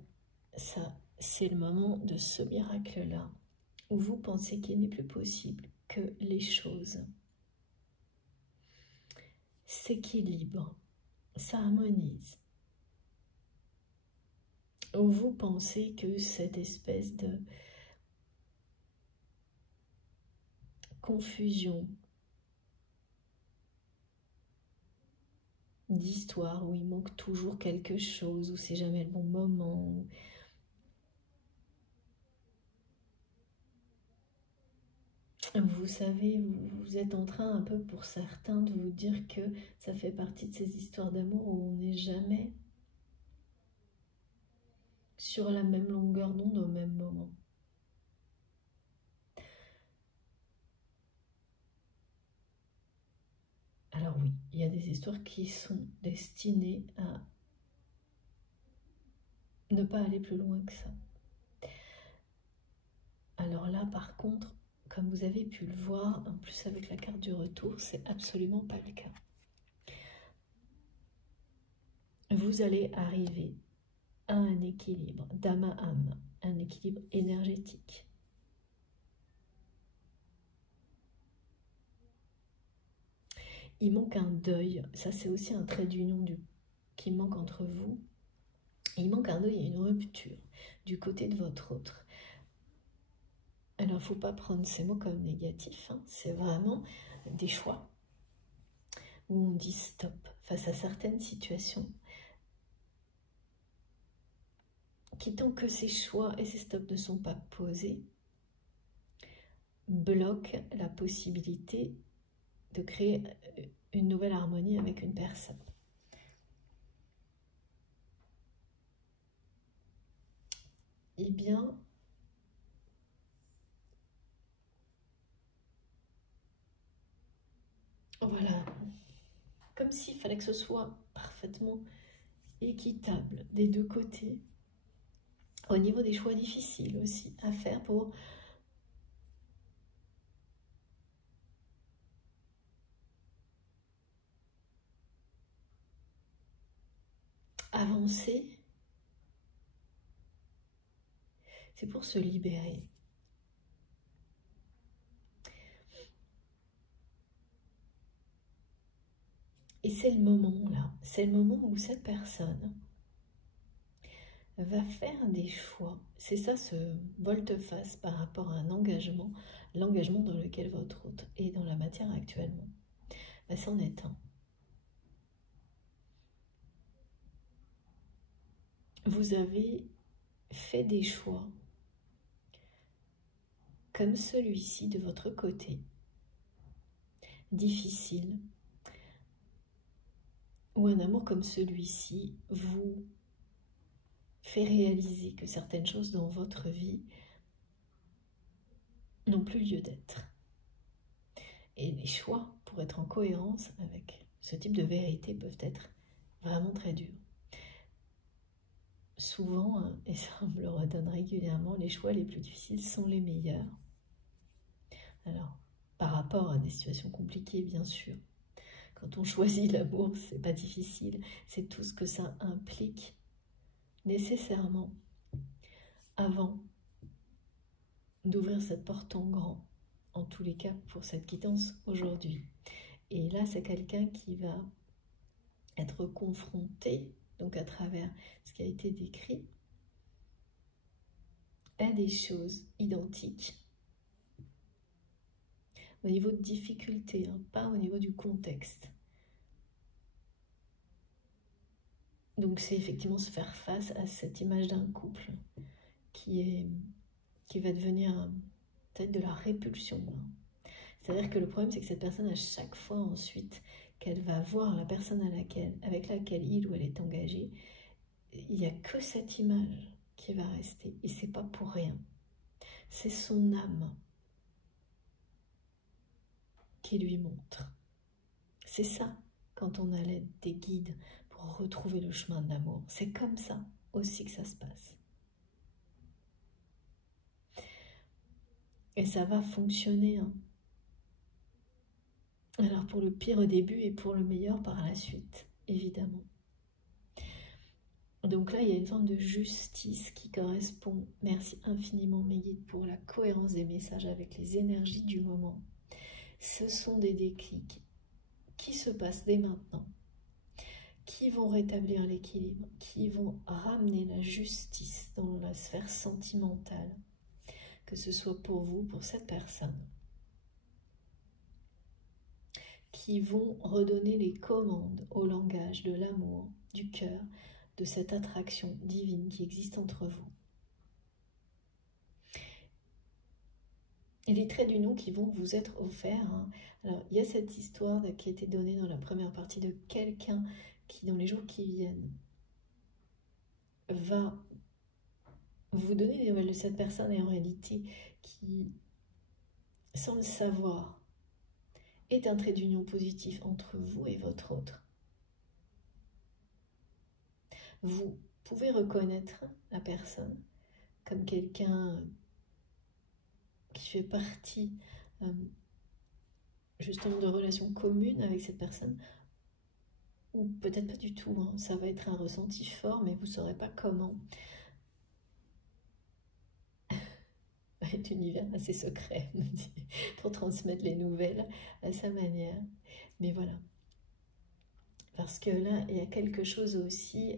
ça, c'est le moment de ce miracle-là, où vous pensez qu'il n'est plus possible que les choses s'équilibrent, s'harmonisent. Où vous pensez que cette espèce de confusion d'histoire, où il manque toujours quelque chose, où c'est jamais le bon moment, vous savez, vous êtes en train un peu pour certains de vous dire que ça fait partie de ces histoires d'amour où on n'est jamais sur la même longueur d'onde au même moment. Alors oui, il y a des histoires qui sont destinées à ne pas aller plus loin que ça. Alors là, par contre, comme vous avez pu le voir, en plus avec la carte du retour, c'est absolument pas le cas. Vous allez arriver à un équilibre d'âme à âme, un équilibre énergétique. Il manque un deuil, ça c'est aussi un trait d'union qui manque entre vous. Il manque un deuil et une rupture du côté de votre autre. Alors il ne faut pas prendre ces mots comme négatifs, hein. C'est vraiment des choix où on dit stop face à certaines situations qui, tant que ces choix et ces stops ne sont pas posés, bloquent la possibilité de créer une nouvelle harmonie avec une personne. Eh bien, voilà, comme s'il fallait que ce soit parfait. parfaitement équitable des deux côtés. Au niveau des choix difficiles aussi à faire pour avancer, c'est pour se libérer. Et c'est le moment là, c'est le moment où cette personne va faire des choix. C'est ça ce volte-face par rapport à un engagement, l'engagement dans lequel votre autre est dans la matière actuellement. Ben, c'en est un. Vous avez fait des choix comme celui-ci de votre côté, difficile, ou un amour comme celui-ci vous fait réaliser que certaines choses dans votre vie n'ont plus lieu d'être. Et les choix, pour être en cohérence avec ce type de vérité, peuvent être vraiment très durs. Souvent, et ça on me le redonne régulièrement, les choix les plus difficiles sont les meilleurs. Alors, par rapport à des situations compliquées, bien sûr. Quand on choisit l'amour, c'est pas difficile, c'est tout ce que ça implique nécessairement avant d'ouvrir cette porte en grand, en tous les cas pour cette quittance aujourd'hui. Et là, c'est quelqu'un qui va être confronté, donc à travers ce qui a été décrit, à des choses identiques au niveau de difficulté, hein, pas au niveau du contexte. Donc c'est effectivement se faire face à cette image d'un couple qui va devenir peut-être de la répulsion. C'est-à-dire que le problème, c'est que cette personne, à chaque fois ensuite qu'elle va voir la personne avec laquelle il ou elle est engagée, il n'y a que cette image qui va rester. Et c'est pas pour rien. C'est son âme qui lui montre. C'est ça, quand on a l'aide des guides pour retrouver le chemin de l'amour. C'est comme ça aussi que ça se passe. Et ça va fonctionner, hein. Alors pour le pire au début et pour le meilleur par la suite, évidemment. Donc là, il y a une forme de justice qui correspond. Merci infiniment mes guides pour la cohérence des messages avec les énergies du moment. Ce sont des déclics qui se passent dès maintenant, qui vont rétablir l'équilibre, qui vont ramener la justice dans la sphère sentimentale, que ce soit pour vous, pour cette personne, qui vont redonner les commandes au langage de l'amour, du cœur, de cette attraction divine qui existe entre vous. Et les traits du nom qui vont vous être offerts, hein. Alors, il y a cette histoire qui a été donnée dans la première partie de quelqu'un qui, dans les jours qui viennent, va vous donner des nouvelles de cette personne et en réalité qui, sans le savoir, est un trait d'union positif entre vous et votre autre. Vous pouvez reconnaître la personne comme quelqu'un qui fait partie justement de relations communes avec cette personne, ou peut-être pas du tout, hein. Ça va être un ressenti fort, mais vous ne saurez pas comment. Un univers assez secret, pour transmettre les nouvelles à sa manière. Mais voilà. Parce que là, il y a quelque chose aussi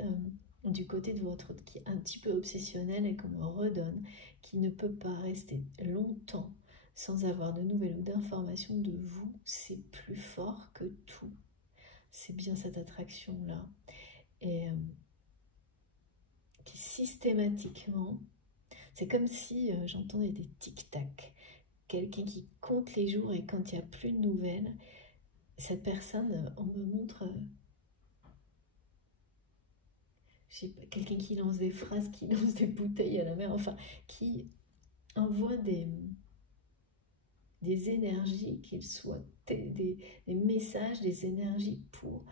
du côté de votre autre qui est un petit peu obsessionnel et qu'on me redonne, qui ne peut pas rester longtemps sans avoir de nouvelles ou d'informations de vous. C'est plus fort que tout. C'est bien cette attraction-là. Et qui systématiquement, c'est comme si j'entendais des tic-tac. Quelqu'un qui compte les jours et quand il n'y a plus de nouvelles, cette personne, on me montre... quelqu'un qui lance des phrases, qui lance des bouteilles à la mer, enfin, qui envoie des énergies, qu'ils soient des messages, des énergies pour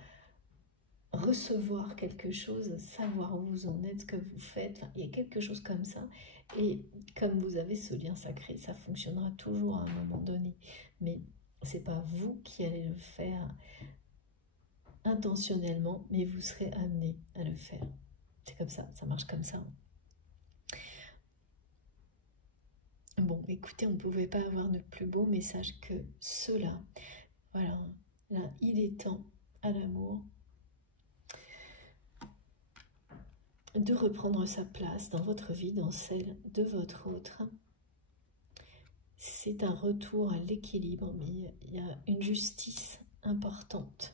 recevoir quelque chose, savoir où vous en êtes, ce que vous faites. Enfin, il y a quelque chose comme ça. Et comme vous avez ce lien sacré, ça fonctionnera toujours à un moment donné. Mais c'est pas vous qui allez le faire intentionnellement, mais vous serez amené à le faire. C'est comme ça marche comme ça. Bon, écoutez, on ne pouvait pas avoir de plus beau message que cela. Voilà, là, il est temps à l'amour de reprendre sa place dans votre vie, dans celle de votre autre. C'est un retour à l'équilibre, mais il y a une justice importante.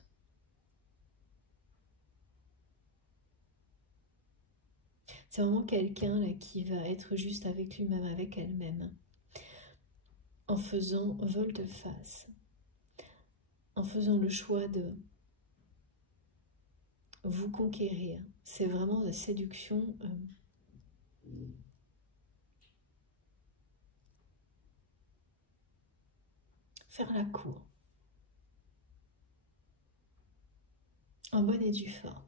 C'est vraiment quelqu'un là qui va être juste avec lui-même, avec elle-même, en faisant volte-face, en faisant le choix de vous conquérir. C'est vraiment la séduction faire la cour, en bonne et due forme.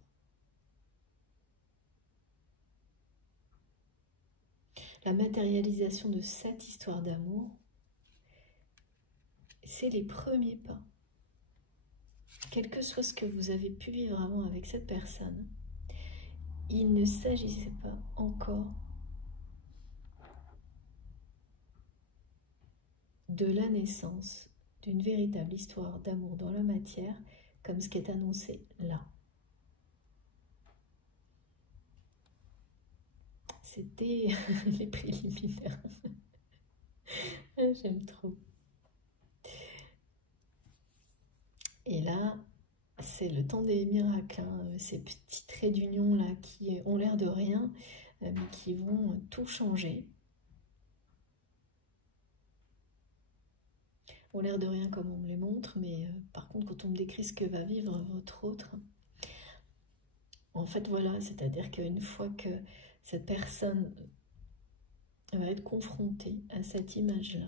La matérialisation de cette histoire d'amour, c'est les premiers pas. Quel que soit ce que vous avez pu vivre avant avec cette personne, il ne s'agissait pas encore de la naissance d'une véritable histoire d'amour dans la matière, comme ce qui est annoncé là. C'était les préliminaires. J'aime trop. Et là, c'est le temps des miracles, hein. Ces petits traits d'union là qui ont l'air de rien, mais qui vont tout changer. Ont l'air de rien comme on me les montre, mais par contre, quand on me décrit ce que va vivre votre autre, en fait, voilà, c'est-à-dire qu'une fois que cette personne va être confrontée à cette image-là,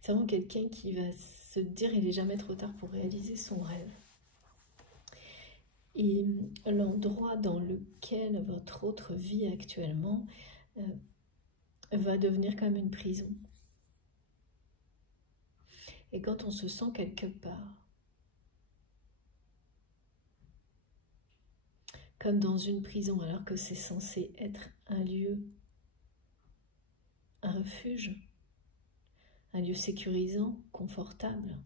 c'est vraiment quelqu'un qui va se dire il n'est jamais trop tard pour réaliser son rêve. Et l'endroit dans lequel votre autre vit actuellement va devenir comme une prison. Et quand on se sent quelque part comme dans une prison, alors que c'est censé être un lieu, un refuge, un lieu sécurisant, confortable,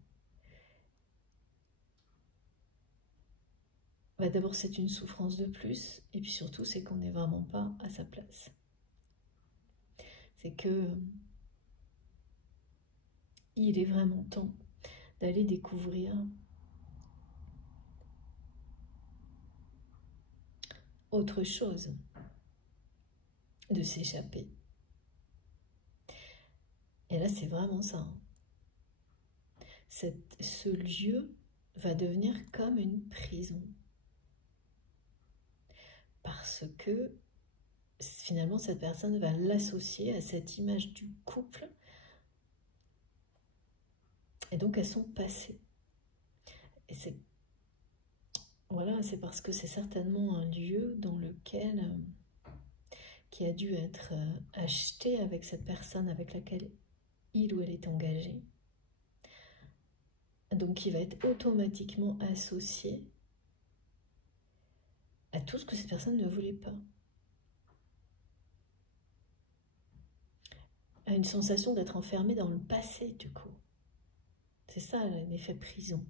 bah d'abord c'est une souffrance de plus, et puis surtout c'est qu'on n'est vraiment pas à sa place. C'est que il est vraiment temps d'aller découvrir autre chose, de s'échapper. Et là, c'est vraiment ça. Ce lieu va devenir comme une prison. Parce que finalement, cette personne va l'associer à cette image du couple et donc à son passé. Et c'est voilà, c'est parce que c'est certainement un lieu dans lequel qui a dû être acheté avec cette personne avec laquelle il ou elle est engagé. Donc qui va être automatiquement associé à tout ce que cette personne ne voulait pas. À une sensation d'être enfermé dans le passé du coup. C'est ça l'effet prison.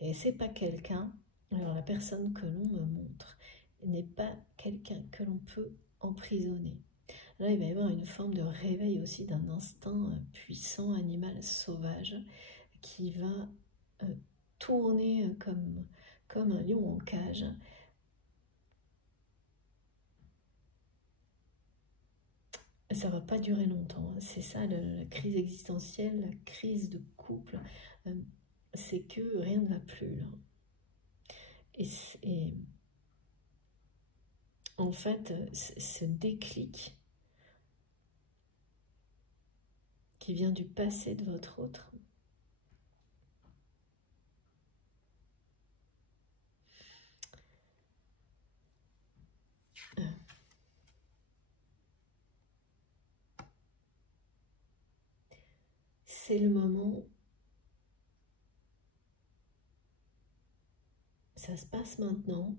Et c'est pas quelqu'un, alors la personne que l'on me montre n'est pas quelqu'un que l'on peut emprisonner. Là, il va y avoir une forme de réveil aussi d'un instinct puissant, animal, sauvage, qui va tourner comme un lion en cage. Ça va pas durer longtemps. C'est ça la crise existentielle, la crise de couple. C'est que rien ne va plus là. Et en fait, ce déclic qui vient du passé de votre autre c'est le moment, ça se passe maintenant,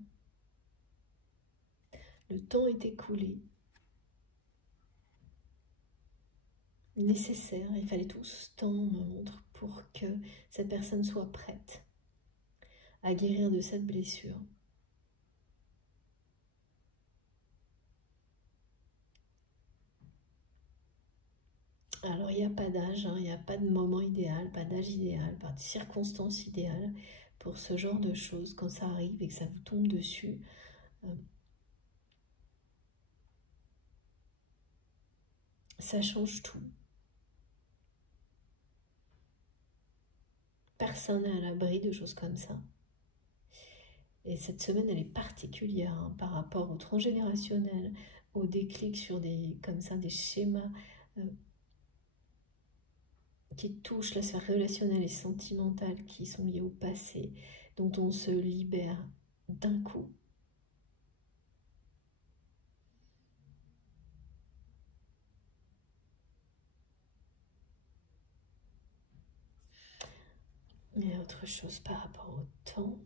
le temps est écoulé, nécessaire, il fallait tout ce temps, on me montre, pour que cette personne soit prête à guérir de cette blessure. Alors, il n'y a pas d'âge, il n'y a pas de moment idéal, pas d'âge idéal, pas de circonstances idéales pour ce genre de choses. Quand ça arrive et que ça vous tombe dessus, ça change tout. Personne n'est à l'abri de choses comme ça. Et cette semaine, elle est particulière par rapport au transgénérationnel, au déclic sur des, comme ça, des schémas qui touchent la sphère relationnelle et sentimentale, qui sont liés au passé, dont on se libère d'un coup. Il y a autre chose par rapport au temps.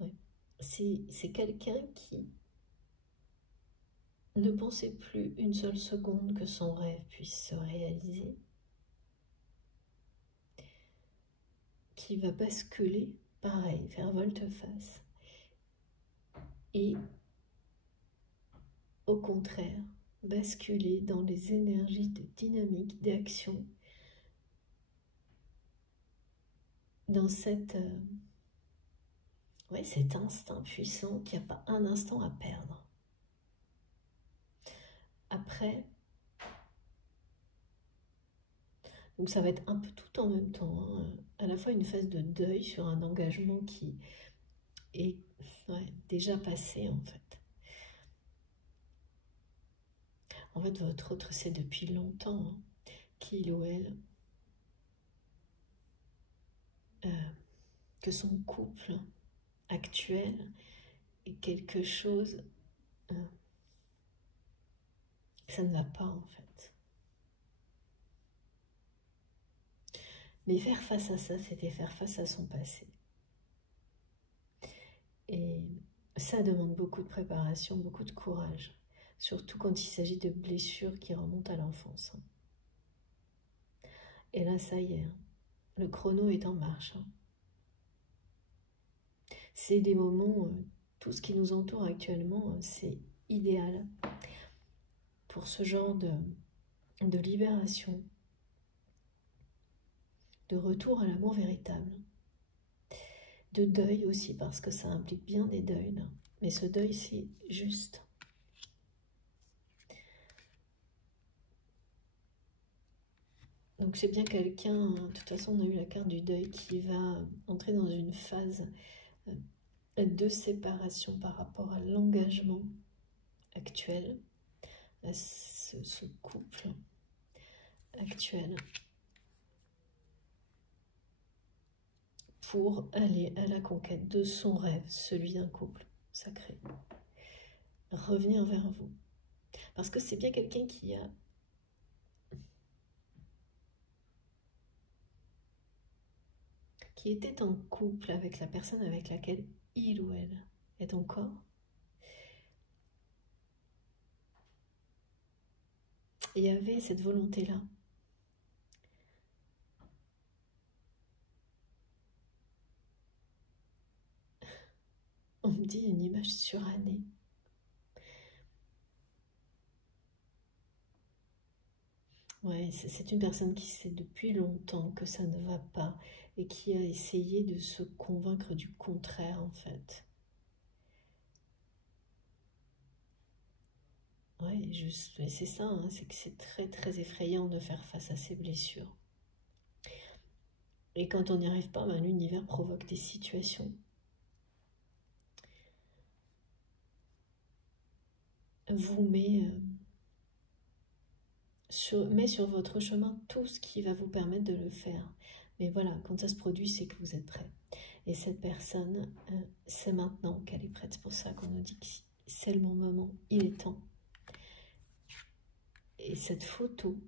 Ouais. C'est quelqu'un qui ne pensait plus une seule seconde que son rêve puisse se réaliser, qui va basculer, pareil, faire volte-face, et au contraire, basculer dans les énergies de dynamique, d'action, dans cet instinct puissant qui n'a pas un instant à perdre. Après, donc ça va être un peu tout en même temps, à la fois une phase de deuil sur un engagement qui est déjà passé en fait. En fait, votre autre sait depuis longtemps qu'il ou elle, que son couple actuel est quelque chose, ça ne va pas en fait. Mais faire face à ça, c'était faire face à son passé. Et ça demande beaucoup de préparation, beaucoup de courage, surtout quand il s'agit de blessures qui remontent à l'enfance. Et là, ça y est, le chrono est en marche. C'est des moments, tout ce qui nous entoure actuellement, c'est idéal pour ce genre de libération, de retour à l'amour véritable, de deuil aussi, parce que ça implique bien des deuils, là. Mais ce deuil, c'est juste. Donc c'est bien quelqu'un, de toute façon on a eu la carte du deuil, qui va entrer dans une phase de séparation par rapport à l'engagement actuel, à ce couple actuel, pour aller à la conquête de son rêve, celui d'un couple sacré. Revenir vers vous. Parce que c'est bien quelqu'un qui était en couple avec la personne avec laquelle il ou elle est encore. Il y avait cette volonté-là. On me dit une image surannée. Ouais, c'est une personne qui sait depuis longtemps que ça ne va pas et qui a essayé de se convaincre du contraire en fait. Ouais, c'est ça, hein, c'est que c'est très très effrayant de faire face à ces blessures. Et quand on n'y arrive pas, ben, l'univers provoque des situations vous met sur votre chemin tout ce qui va vous permettre de le faire. Mais voilà, quand ça se produit, c'est que vous êtes prêt. Et cette personne, c'est maintenant qu'elle est prête. C'est pour ça qu'on nous dit que c'est le bon moment, il est temps. Et cette photo,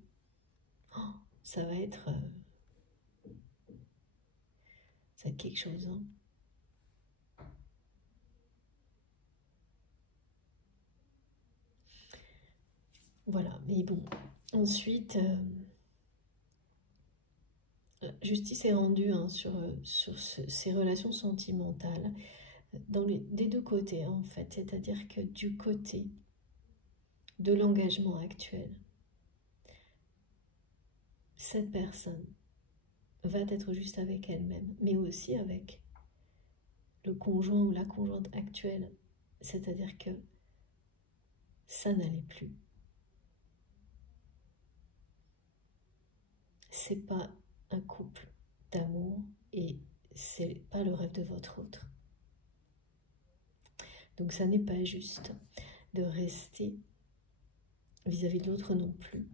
oh, ça va être quelque chose. Hein. Voilà, mais bon, ensuite, justice est rendue hein, sur ces relations sentimentales des deux côtés en fait, c'est-à-dire que du côté de l'engagement actuel, cette personne va être juste avec elle-même, mais aussi avec le conjoint ou la conjointe actuelle, c'est-à-dire que ça n'allait plus. C'est pas un couple d'amour et c'est pas le rêve de votre autre. Donc ça n'est pas juste de rester vis-à-vis de l'autre non plus,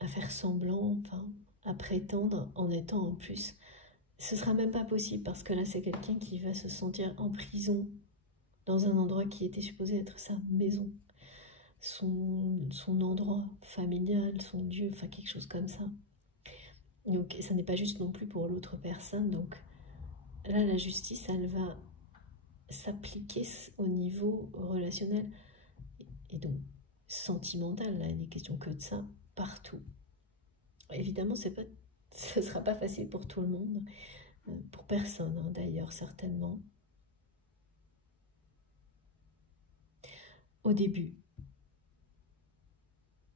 à faire semblant, enfin, à prétendre en étant en plus. Ce sera même pas possible parce que là c'est quelqu'un qui va se sentir en prison dans un endroit qui était supposé être sa maison, son endroit familial, son Dieu, enfin quelque chose comme ça. Donc ça n'est pas juste non plus pour l'autre personne. Donc là la justice elle va s'appliquer au niveau relationnel et donc sentimental. Là il n'est question que de ça partout. Évidemment ce ne sera pas facile pour tout le monde, pour personne hein, d'ailleurs certainement. Au début,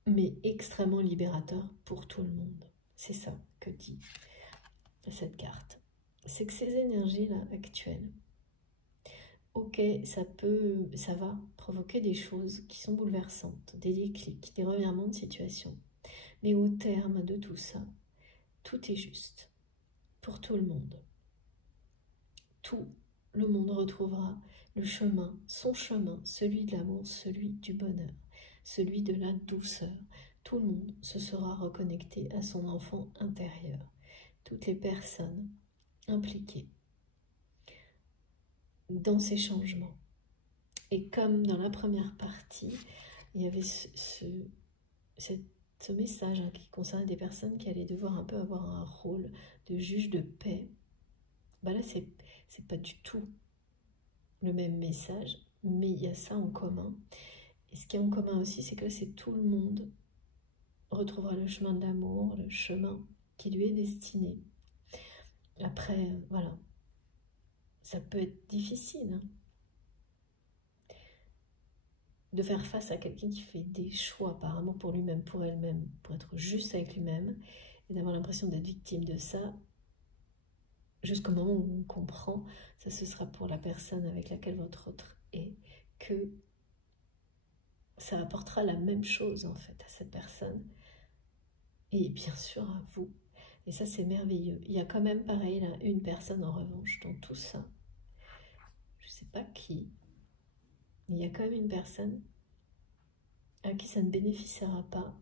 mais extrêmement libérateur pour tout le monde. C'est ça que dit cette carte. C'est que ces énergies-là actuelles, ok, ça va provoquer des choses qui sont bouleversantes, des déclics, des revirements de situation. Mais au terme de tout ça, tout est juste pour tout le monde. Tout le monde retrouvera le chemin, son chemin, celui de l'amour, celui du bonheur, celui de la douceur. Tout le monde se sera reconnecté à son enfant intérieur. Toutes les personnes impliquées dans ces changements. Et comme dans la première partie, il y avait ce message hein, qui concernait des personnes qui allaient devoir un peu avoir un rôle de juge de paix, bah là c'est pas du tout le même message, mais il y a ça en commun. Et ce qui est en commun aussi, c'est que c'est tout le monde retrouvera le chemin de l'amour, le chemin qui lui est destiné. Après, voilà, ça peut être difficile hein, de faire face à quelqu'un qui fait des choix apparemment pour lui-même, pour elle-même, pour être juste avec lui-même, et d'avoir l'impression d'être victime de ça, jusqu'au moment où on comprend, ça ce sera pour la personne avec laquelle votre autre est, que ça apportera la même chose en fait à cette personne, et bien sûr à vous. Et ça c'est merveilleux. Il y a quand même pareil là, une personne en revanche dans tout ça, je sais pas qui, il y a quand même une personne à qui ça ne bénéficiera pas,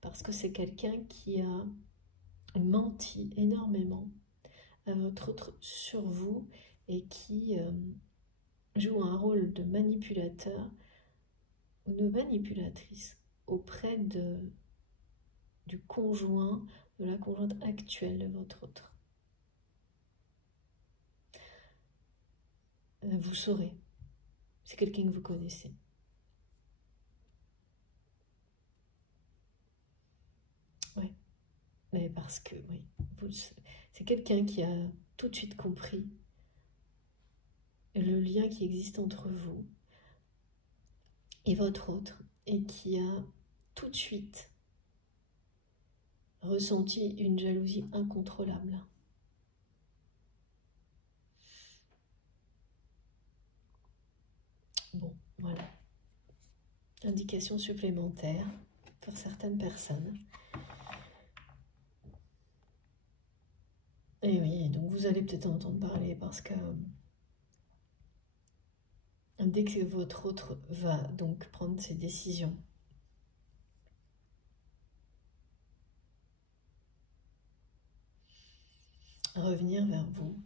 parce que c'est quelqu'un qui a menti énormément à votre autre sur vous et qui joue un rôle de manipulateur ou de manipulatrice auprès du conjoint, de la conjointe actuelle de votre autre. Vous saurez, c'est quelqu'un que vous connaissez. Ouais, mais parce que, oui, c'est quelqu'un qui a tout de suite compris le lien qui existe entre vous et votre autre, et qui a tout de suite ressenti une jalousie incontrôlable. Bon, voilà. Indication supplémentaire pour certaines personnes. Et oui, donc vous allez peut-être entendre parler parce que dès que votre autre va donc prendre ses décisions, revenir vers vous.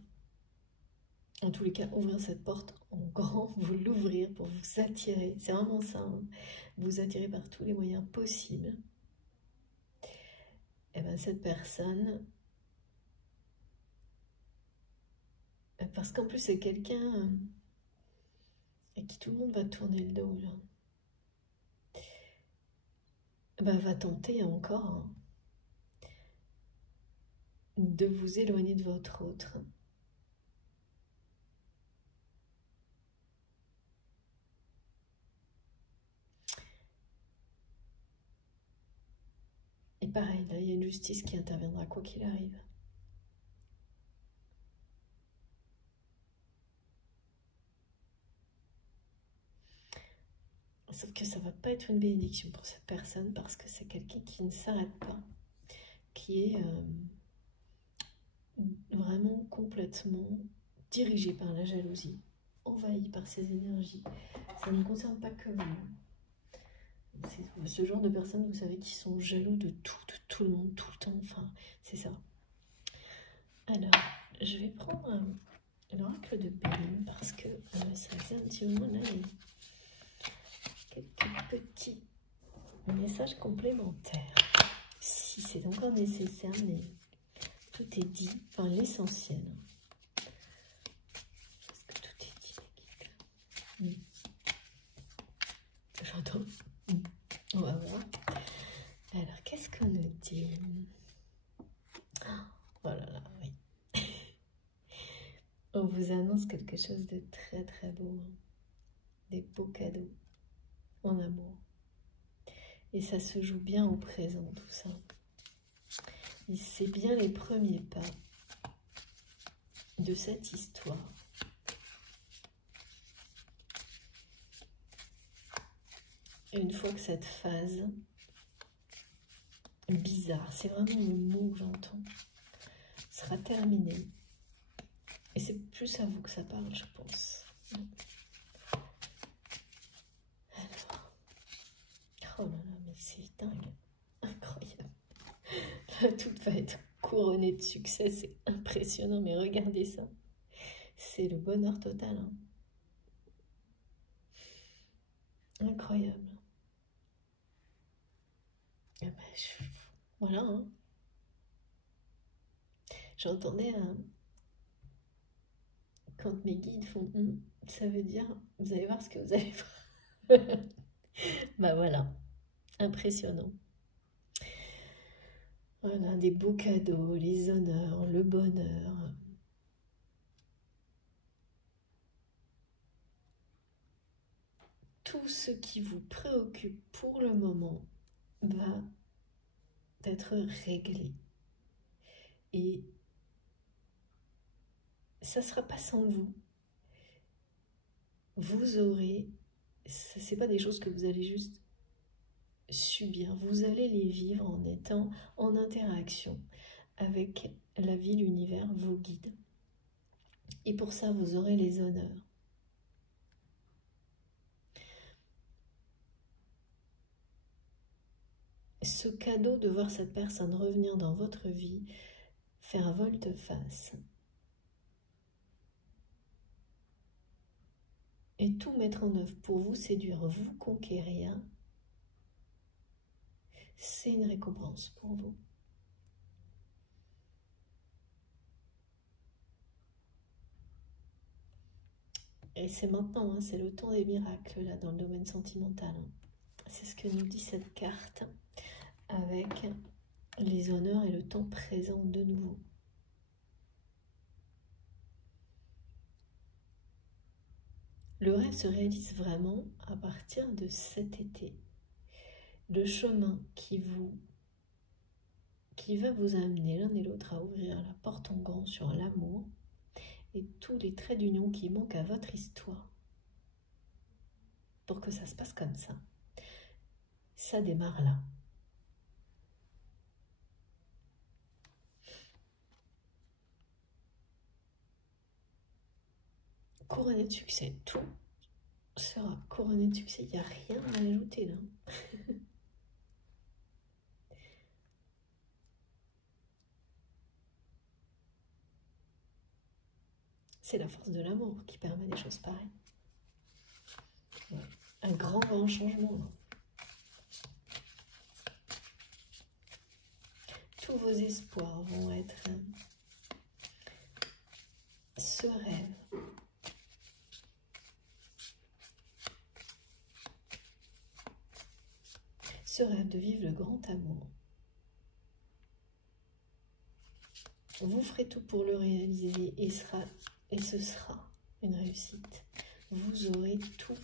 En tous les cas, ouvrir cette porte en grand, vous l'ouvrir pour vous attirer. C'est vraiment ça, hein. Vous attirer par tous les moyens possibles. Et bien cette personne, parce qu'en plus c'est quelqu'un à qui tout le monde va tourner le dos, là. Ben, va tenter encore, hein, de vous éloigner de votre autre. Et pareil, là, il y a une justice qui interviendra quoi qu'il arrive. Sauf que ça ne va pas être une bénédiction pour cette personne parce que c'est quelqu'un qui ne s'arrête pas, qui est vraiment complètement dirigé par la jalousie, envahi par ses énergies. Ça ne concerne pas que vous. C'est ce genre de personnes, vous savez, qui sont jaloux de tout le monde, tout le temps. Enfin, c'est ça. Alors, je vais prendre l'oracle de Béline parce que ça faisait un petit moment là. Quelques petits messages complémentaires. Si c'est encore nécessaire, mais tout est dit, enfin l'essentiel. Est-ce que tout est dit, les guides? J'entends. On va voir. Alors, qu'est-ce qu'on nous dit? Oh là là, oui. On vous annonce quelque chose de très très beau. Des beaux cadeaux en amour. Et ça se joue bien au présent, tout ça. Et c'est bien les premiers pas de cette histoire. Et une fois que cette phase bizarre, c'est vraiment le mot que j'entends, sera terminée. Et c'est plus à vous que ça parle, je pense. Oh là là, mais c'est dingue, incroyable. Là, tout va être couronné de succès, c'est impressionnant, mais regardez ça. C'est le bonheur total, hein. Incroyable. Eh ben, voilà, hein. J'entendais quand mes guides font ça veut dire, vous allez voir ce que vous allez voir. Bah voilà, impressionnant. Voilà, des beaux cadeaux, les honneurs, le bonheur. Tout ce qui vous préoccupe pour le moment va être réglé. Et ça ne sera pas sans vous. Vous aurez, ce n'est pas des choses que vous allez juste subir, vous allez les vivre en étant en interaction avec la vie, l'univers, vos guides. Et pour ça, vous aurez les honneurs. Ce cadeau de voir cette personne revenir dans votre vie, faire volte-face et tout mettre en œuvre pour vous séduire, vous conquérir, c'est une récompense pour vous. Et c'est maintenant, hein, c'est le temps des miracles là dans le domaine sentimental. Hein. C'est ce que nous dit cette carte avec les honneurs et le temps présent de nouveau. Le rêve se réalise vraiment à partir de cet été. Le chemin qui va vous amener l'un et l'autre à ouvrir la porte en grand sur l'amour et tous les traits d'union qui manquent à votre histoire pour que ça se passe comme ça. Ça démarre là. Couronné de succès, tout sera couronné de succès, il n'y a rien à ajouter là. C'est la force de l'amour qui permet des choses pareilles. Ouais. Un grand changement. Tous vos espoirs vont être ce rêve. Ce rêve de vivre le grand amour. Vous ferez tout pour le réaliser et ce sera une réussite. Vous aurez tout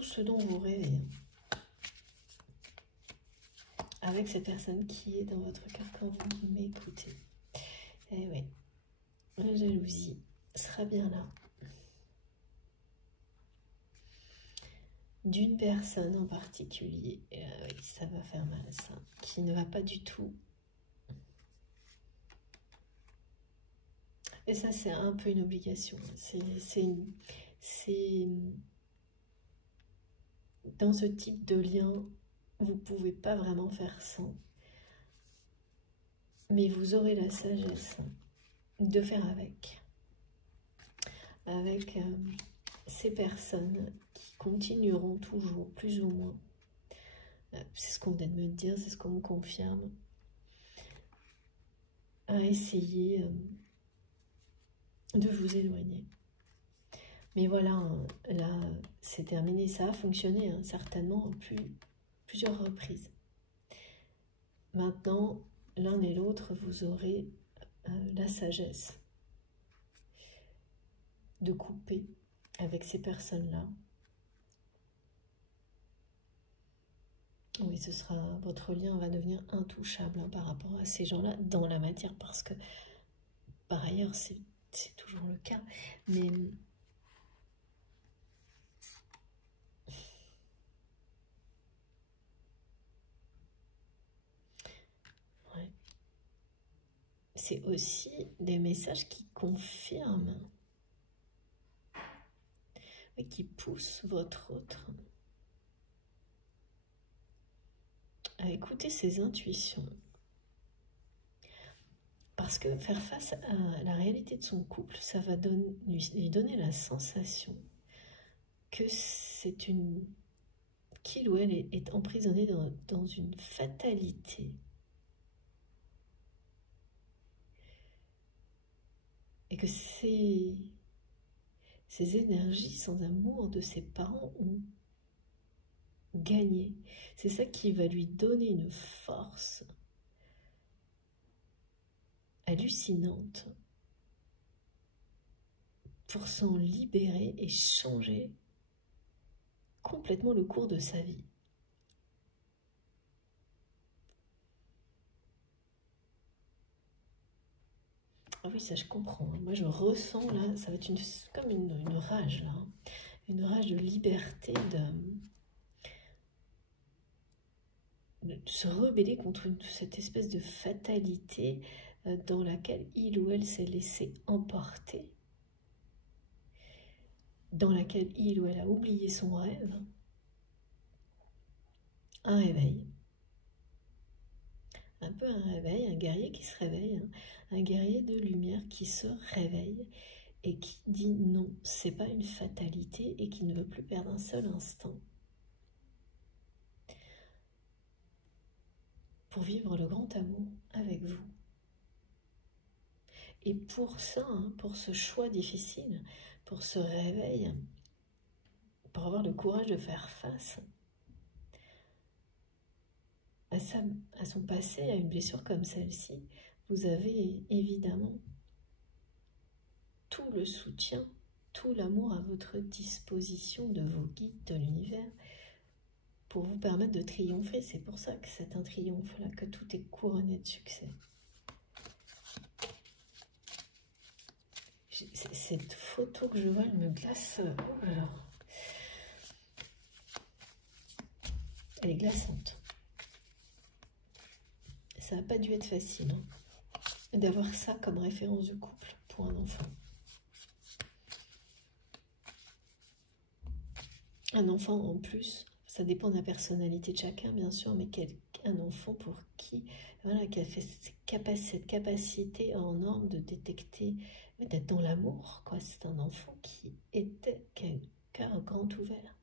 ce dont vous rêvez. Avec cette personne qui est dans votre cœur quand vous m'écoutez. Eh oui, la jalousie sera bien là. D'une personne en particulier, oui, ça va faire mal ça, qui ne va pas du tout. Et ça, c'est un peu une obligation. C'est dans ce type de lien, vous ne pouvez pas vraiment faire sans. Mais vous aurez la sagesse de faire avec. Avec ces personnes qui continueront toujours, plus ou moins. C'est ce qu'on vient de me dire, c'est ce qu'on me confirme. À essayer de vous éloigner. Mais voilà, là, c'est terminé. Ça a fonctionné, hein, certainement, plusieurs reprises. Maintenant, l'un et l'autre, vous aurez la sagesse de couper avec ces personnes-là. Oui, votre lien va devenir intouchable hein, par rapport à ces gens-là dans la matière, parce que par ailleurs, c'est toujours le cas. Mais ouais. C'est aussi des messages qui confirment, oui, qui poussent votre autre à écouter ses intuitions. Parce que faire face à la réalité de son couple, ça va lui donner la sensation que c'est qu'il ou elle est emprisonné dans une fatalité. Et que ces énergies sans amour de ses parents ont gagné. C'est ça qui va lui donner une force hallucinante pour s'en libérer et changer complètement le cours de sa vie. Ah oui, ça je comprends. Moi je ressens là, ça va être comme une rage là. Une rage de liberté, de se rebeller contre cette espèce de fatalité dans laquelle il ou elle s'est laissé emporter, dans laquelle il ou elle a oublié son rêve. Un réveil. Un peu un réveil, un guerrier qui se réveille, hein, un guerrier de lumière qui se réveille et qui dit non, c'est pas une fatalité et qui ne veut plus perdre un seul instant pour vivre le grand amour avec vous. Et pour ça, hein, pour ce choix difficile, pour ce réveil, pour avoir le courage de faire face à son passé, à une blessure comme celle-ci, vous avez évidemment tout le soutien, tout l'amour à votre disposition de vos guides de l'univers pour vous permettre de triompher. C'est pour ça que c'est un triomphe-là, que tout est couronné de succès. Cette photo que je vois, elle me glace. Alors, elle est glaçante. Ça n'a pas dû être facile hein, d'avoir ça comme référence de couple pour un enfant. Un enfant en plus, Ça dépend de la personnalité de chacun, bien sûr, mais un enfant pour qui, voilà, qui a fait cette capacité en norme de détecter, d'être dans l'amour, quoi. C'est un enfant qui a un cœur grand ouvert.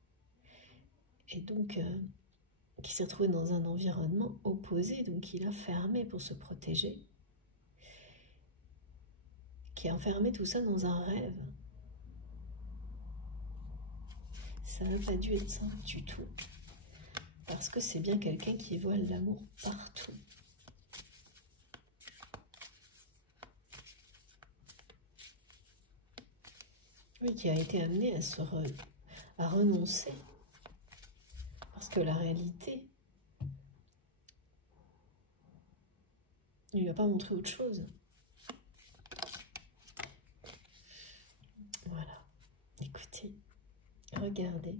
Et donc, qui s'est retrouvé dans un environnement opposé, donc il a fermé pour se protéger. Qui a enfermé tout ça dans un rêve. Ça n'a pas dû être ça du tout. Parce que c'est bien quelqu'un qui voit l'amour partout. Oui, qui a été amené à renoncer. Parce que la réalité, il ne lui a pas montré autre chose. Voilà. Écoutez, regardez.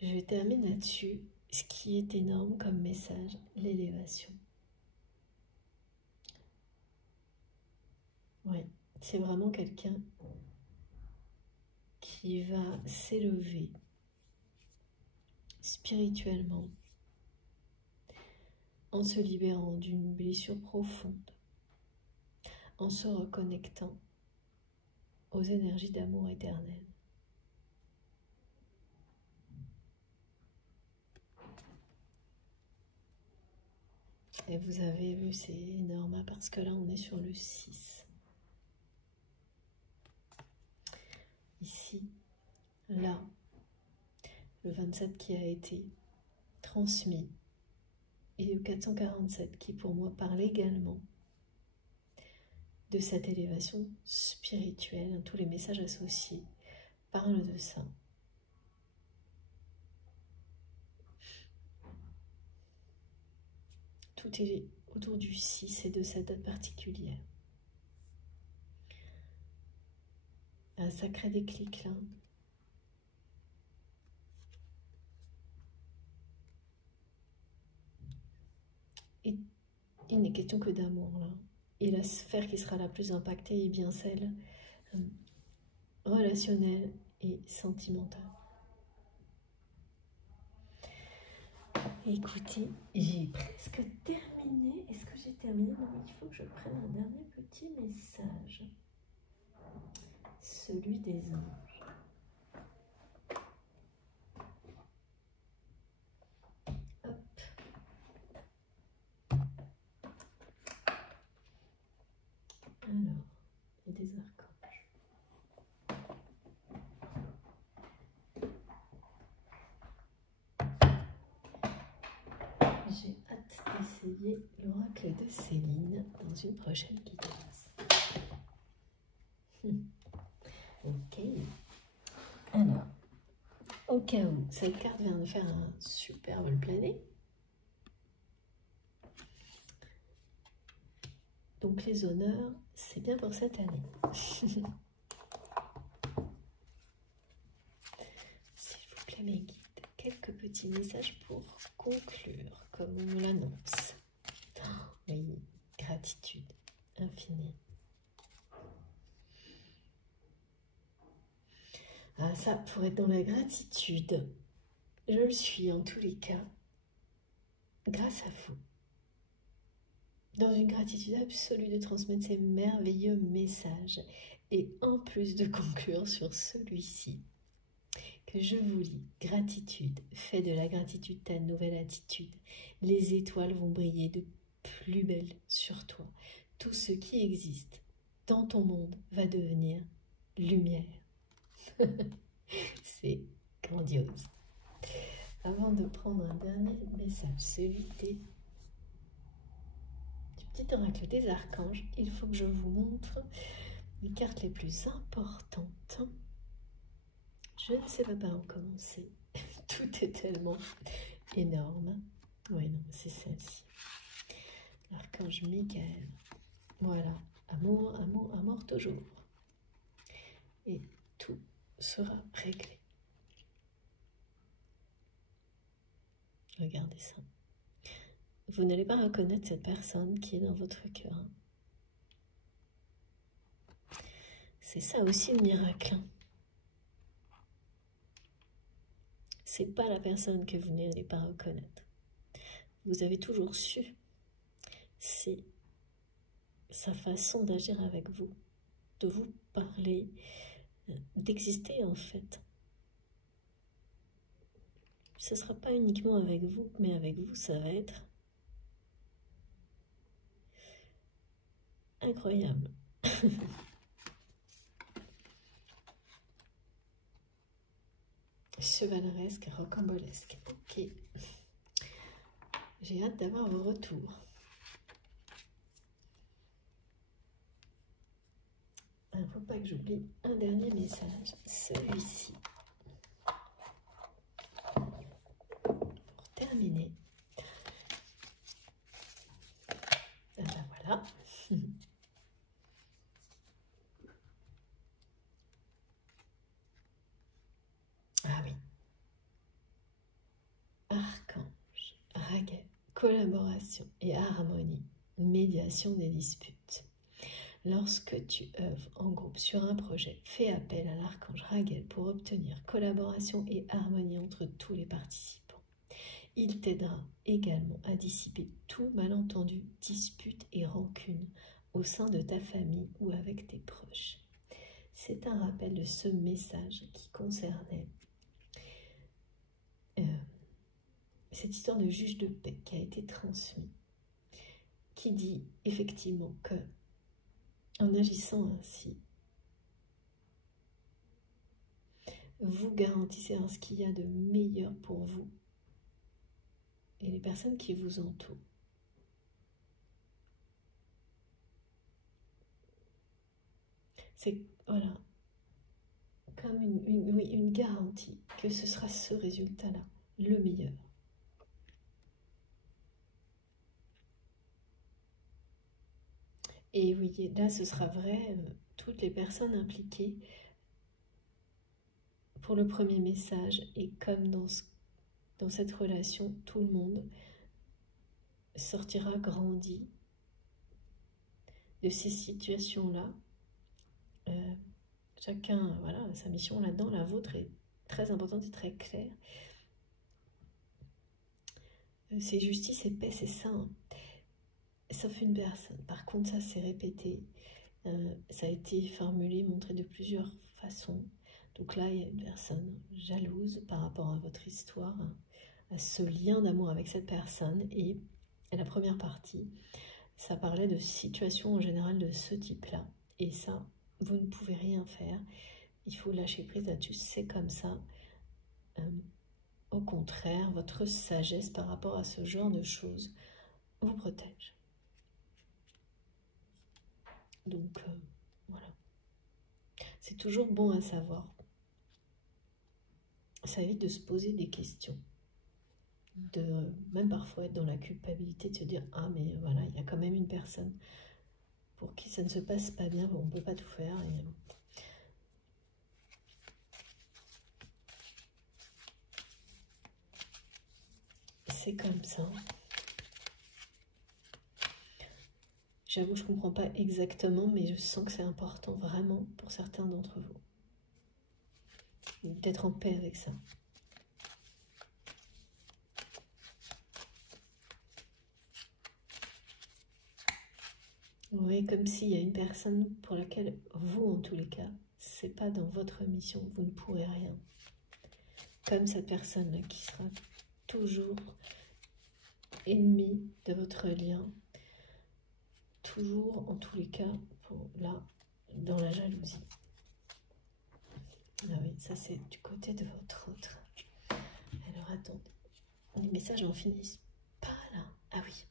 Je vais terminer là-dessus. Ce qui est énorme comme message, l'élévation. Oui, c'est vraiment quelqu'un qui va s'élever spirituellement en se libérant d'une blessure profonde, en se reconnectant aux énergies d'amour éternel. Et vous avez vu, c'est énorme, parce que là, on est sur le 6. Ici, là, le 27 qui a été transmis, et le 447 qui, pour moi, parle également de cette élévation spirituelle. Tous les messages associés parlent de ça. Tout est autour du 6 et de cette date particulière. Un sacré déclic là. Et il n'est question que d'amour là. Et la sphère qui sera la plus impactée est bien celle relationnelle et sentimentale. Écoutez, j'ai presque terminé. Est-ce que j'ai terminé? Non, il faut que je prenne un dernier petit message. Celui des anges. Hop. Alors, et des archanges. J'ai hâte d'essayer l'oracle de Céline dans une prochaine guidance. Ok. Alors, au cas où cette carte vient de faire un super vol plané. Donc les honneurs, c'est bien pour cette année. S'il vous plaît mes guides, quelques petits messages pour conclure, comme on me l'annonce. Oui, gratitude infinie. Ah, ça, pour être dans la gratitude, je le suis en tous les cas, grâce à vous. Dans une gratitude absolue de transmettre ces merveilleux messages et en plus de conclure sur celui-ci, que je vous lis. Gratitude, fais de la gratitude ta nouvelle attitude. Les étoiles vont briller de plus belle sur toi. Tout ce qui existe dans ton monde va devenir lumière. C'est grandiose. Avant de prendre un dernier message, celui du petit oracle des archanges, il faut que je vous montre les cartes les plus importantes. Je ne sais pas par où commencer. Tout est tellement énorme. Oui, non, c'est celle-ci. L'archange Michael. Voilà. Amour, amour, amour toujours. Et tout sera réglé. Regardez ça. Vous n'allez pas reconnaître cette personne qui est dans votre cœur. C'est ça aussi le miracle. c'est pas la personne que vous n'allez pas reconnaître. Vous avez toujours su. C'est sa façon d'agir avec vous, de vous parler, d'exister en fait. Ce ne sera pas uniquement avec vous, mais avec vous, ça va être incroyable. Chevaleresque, rocambolesque. Ok. J'ai hâte d'avoir vos retours. Il ne faut pas que j'oublie un dernier message, celui-ci. Pour terminer. Ah ben voilà. Ah oui. Archange, Raguel, collaboration et harmonie, médiation des disputes. Lorsque tu œuvres en groupe sur un projet, fais appel à l'archange Raguel pour obtenir collaboration et harmonie entre tous les participants. Il t'aidera également à dissiper tout malentendu, dispute et rancune au sein de ta famille ou avec tes proches. C'est un rappel de ce message qui concernait cette histoire de juge de paix qui a été transmise, qui dit effectivement que en agissant ainsi, vous garantissez ce qu'il y a de meilleur pour vous et les personnes qui vous entourent. C'est voilà, comme une garantie que ce sera ce résultat-là, le meilleur. Et oui, là ce sera vrai, toutes les personnes impliquées pour le premier message, et comme dans cette relation, tout le monde sortira grandi de ces situations-là. Chacun, voilà, sa mission là-dedans, la vôtre est très importante et très claire. C'est justice et paix, c'est ça. Hein. Sauf une personne. Par contre, ça s'est répété. Ça a été formulé, montré de plusieurs façons. Donc là, il y a une personne jalouse par rapport à votre histoire, à ce lien d'amour avec cette personne. Et la première partie, ça parlait de situations en général de ce type-là. Et ça, vous ne pouvez rien faire. Il faut lâcher prise là-dessus. C'est comme ça. Au contraire, votre sagesse par rapport à ce genre de choses vous protège. Donc, voilà. C'est toujours bon à savoir. Ça évite de se poser des questions. Même parfois être dans la culpabilité de se dire « Ah, mais voilà, il y a quand même une personne pour qui ça ne se passe pas bien, on ne peut pas tout faire. » C'est comme ça. J'avoue, je ne comprends pas exactement, mais je sens que c'est important vraiment pour certains d'entre vous. D'être en paix avec ça. Oui, comme s'il y a une personne pour laquelle vous, en tous les cas, c'est pas dans votre mission, vous ne pourrez rien. Comme cette personne-là qui sera toujours ennemie de votre lien, toujours, en tous les cas, là, dans la jalousie. Ah oui, ça c'est du côté de votre autre. Alors attendez, les messages n'en finissent pas là. Ah oui.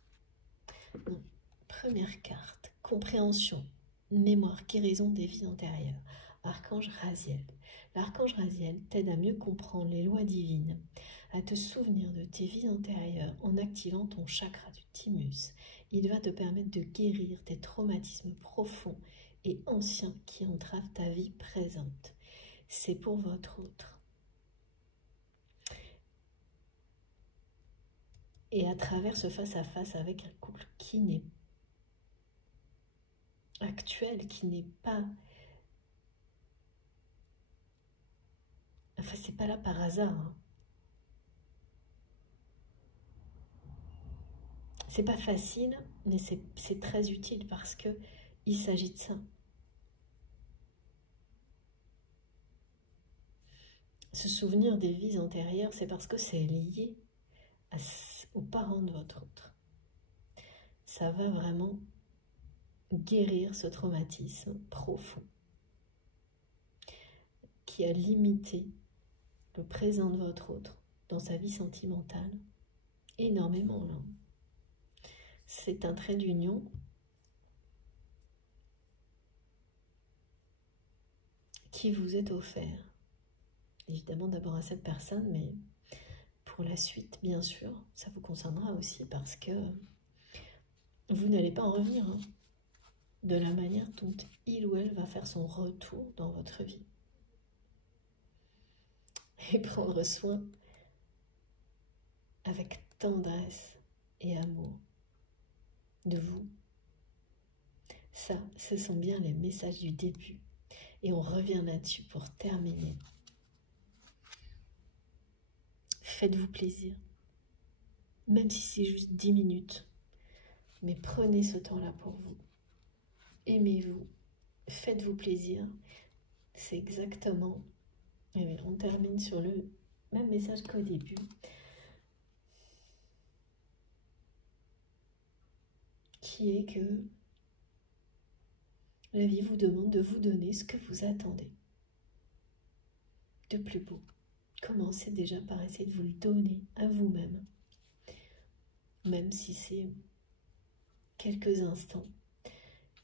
Non. Première carte, compréhension, mémoire, guérison des vies antérieures. Archange Raziel. L'archange Raziel t'aide à mieux comprendre les lois divines, à te souvenir de tes vies antérieures en activant ton chakra du thymus. Il va te permettre de guérir tes traumatismes profonds et anciens qui entravent ta vie présente. C'est pour votre autre. Et à travers ce face-à-face avec un couple qui n'est actuel, qui n'est pas... Enfin, c'est pas là par hasard. Hein. C'est pas facile, mais c'est très utile parce que il s'agit de ça. Se souvenir des vies antérieures, c'est parce que c'est lié aux parents de votre autre. Ça va vraiment guérir ce traumatisme profond qui a limité le présent de votre autre dans sa vie sentimentale énormément là. C'est un trait d'union qui vous est offert. Évidemment d'abord à cette personne, mais pour la suite, bien sûr, ça vous concernera aussi parce que vous n'allez pas en revenir hein, de la manière dont il ou elle va faire son retour dans votre vie. Et prendre soin avec tendresse et amour de vous. Ça, ce sont bien les messages du début. Et on revient là-dessus pour terminer. Faites-vous plaisir. Même si c'est juste 10 minutes. Mais prenez ce temps-là pour vous. Aimez-vous. Faites-vous plaisir. C'est exactement... Et on termine sur le même message qu'au début. Qui est que la vie vous demande de vous donner ce que vous attendez de plus beau. Commencez déjà par essayer de vous le donner à vous-même, même si c'est quelques instants,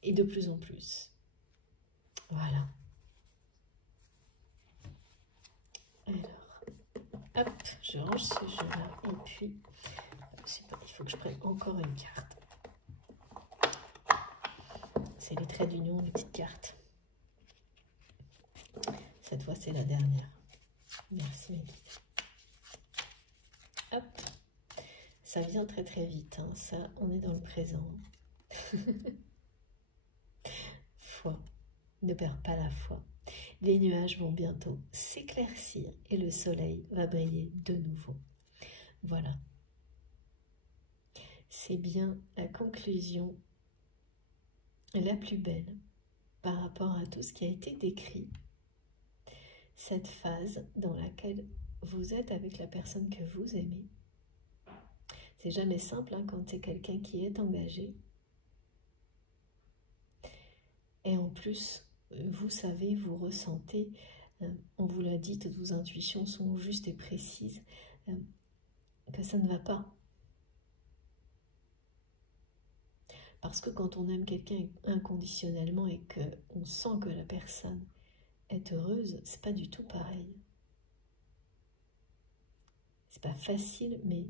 et de plus en plus. Voilà. Alors, hop, je range ce jeu-là, et puis, je sais pas, il faut que je prenne encore une carte. C'est les traits d'union, les petites cartes. Cette fois, c'est la dernière. Merci, mes guides. Hop. Ça vient très très vite. Hein. Ça, on est dans le présent. Foi. Ne perds pas la foi. Les nuages vont bientôt s'éclaircir et le soleil va briller de nouveau. Voilà. C'est bien la conclusion la plus belle par rapport à tout ce qui a été décrit. Cette phase dans laquelle vous êtes avec la personne que vous aimez. C'est jamais simple hein, quand c'est quelqu'un qui est engagé. Et en plus, vous savez, vous ressentez, on vous l'a dit, toutes vos intuitions sont justes et précises, que ça ne va pas. Parce que quand on aime quelqu'un inconditionnellement et qu'on sent que la personne est heureuse, c'est pas du tout pareil. C'est pas facile, mais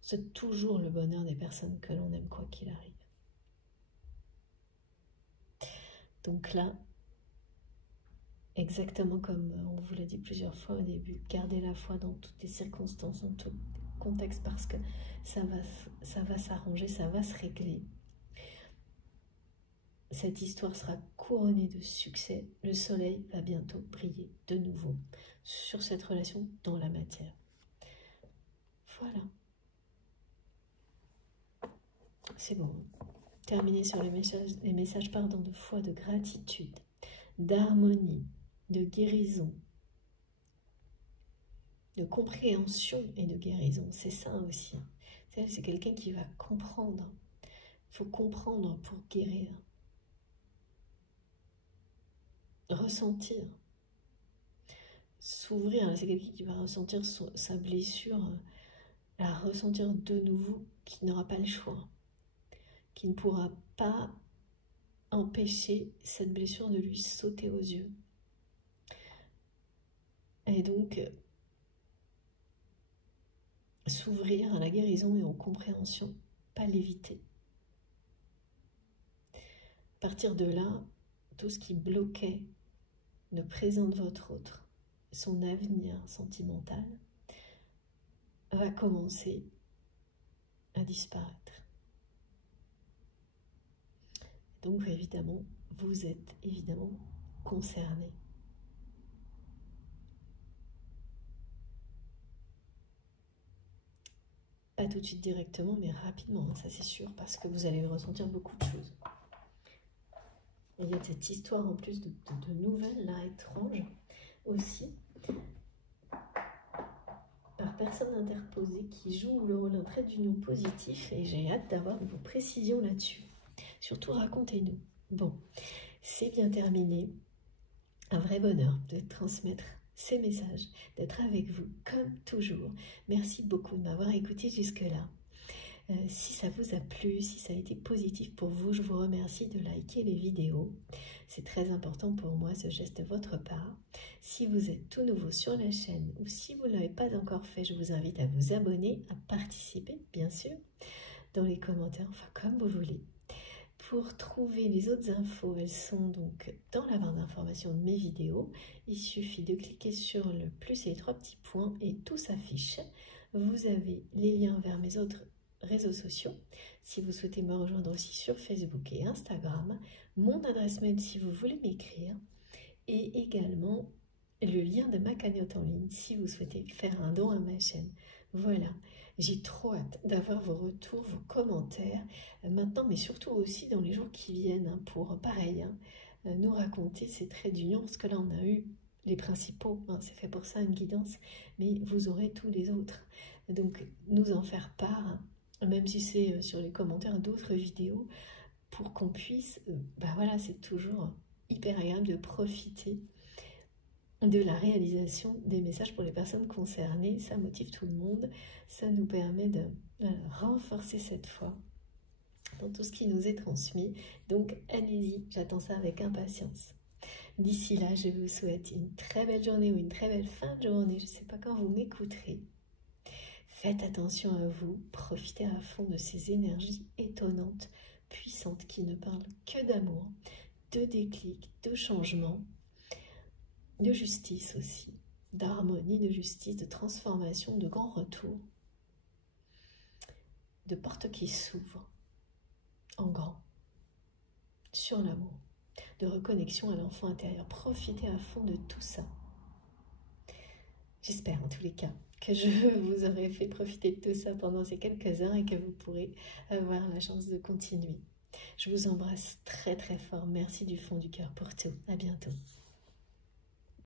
c'est toujours le bonheur des personnes que l'on aime, quoi qu'il arrive. Donc là, exactement comme on vous l'a dit plusieurs fois au début, gardez la foi dans toutes les circonstances, dans tout contexte, parce que ça va s'arranger, ça va se régler. Cette histoire sera couronnée de succès. Le soleil va bientôt briller de nouveau sur cette relation dans la matière. Voilà. C'est bon. Terminé sur les messages pardon, de foi, de gratitude, d'harmonie, de guérison, de compréhension et de guérison. C'est ça aussi. C'est quelqu'un qui va comprendre. Il faut comprendre pour guérir. Ressentir. S'ouvrir. C'est quelqu'un qui va ressentir sa blessure, la ressentir de nouveau, qui n'aura pas le choix, qui ne pourra pas empêcher cette blessure de lui sauter aux yeux. Et donc, s'ouvrir à la guérison et aux compréhensions, pas l'éviter. À partir de là, tout ce qui bloquait le présent de votre autre, son avenir sentimental, va commencer à disparaître. Donc évidemment, vous êtes évidemment concerné. Pas tout de suite directement, mais rapidement, ça c'est sûr, parce que vous allez ressentir beaucoup de choses. Il y a cette histoire en plus de nouvelles, là, étranges, aussi, par personne interposée qui joue le rôle d'un trait d'union positif, et j'ai hâte d'avoir vos précisions là-dessus. Surtout, racontez-nous. Bon, c'est bien terminé. Un vrai bonheur de transmettre ces messages, d'être avec vous comme toujours. Merci beaucoup de m'avoir écouté jusque-là. Si ça vous a plu, si ça a été positif pour vous, je vous remercie de liker les vidéos. C'est très important pour moi ce geste de votre part. Si vous êtes tout nouveau sur la chaîne ou si vous ne l'avez pas encore fait, je vous invite à vous abonner, à participer bien sûr, dans les commentaires, enfin comme vous voulez. Pour trouver les autres infos, elles sont donc dans la barre d'information de mes vidéos. Il suffit de cliquer sur le plus et les 3 petits points et tout s'affiche. Vous avez les liens vers mes autres réseaux sociaux. Si vous souhaitez me rejoindre aussi sur Facebook et Instagram, mon adresse mail si vous voulez m'écrire et également le lien de ma cagnotte en ligne si vous souhaitez faire un don à ma chaîne. Voilà, j'ai trop hâte d'avoir vos retours, vos commentaires maintenant, mais surtout aussi dans les jours qui viennent pour, pareil, nous raconter ces traits d'union, parce que là on a eu les principaux, c'est fait pour ça une guidance, mais vous aurez tous les autres. Donc nous en faire part, même si c'est sur les commentaires d'autres vidéos, pour qu'on puisse, voilà, c'est toujours hyper agréable de profiter de la réalisation des messages pour les personnes concernées. Ça motive tout le monde, ça nous permet de renforcer cette foi dans tout ce qui nous est transmis. Donc allez-y, j'attends ça avec impatience. D'ici là, je vous souhaite une très belle journée ou une très belle fin de journée. Je ne sais pas quand vous m'écouterez. Faites attention à vous, profitez à fond de ces énergies étonnantes, puissantes, qui ne parlent que d'amour, de déclic, de changement, de justice aussi, d'harmonie, de justice, de transformation, de grands retours, de portes qui s'ouvrent en grand, sur l'amour, de reconnexion à l'enfant intérieur. Profitez à fond de tout ça. J'espère en tous les cas que je vous aurai fait profiter de tout ça pendant ces quelques heures et que vous pourrez avoir la chance de continuer. Je vous embrasse très très fort. Merci du fond du cœur pour tout. À bientôt.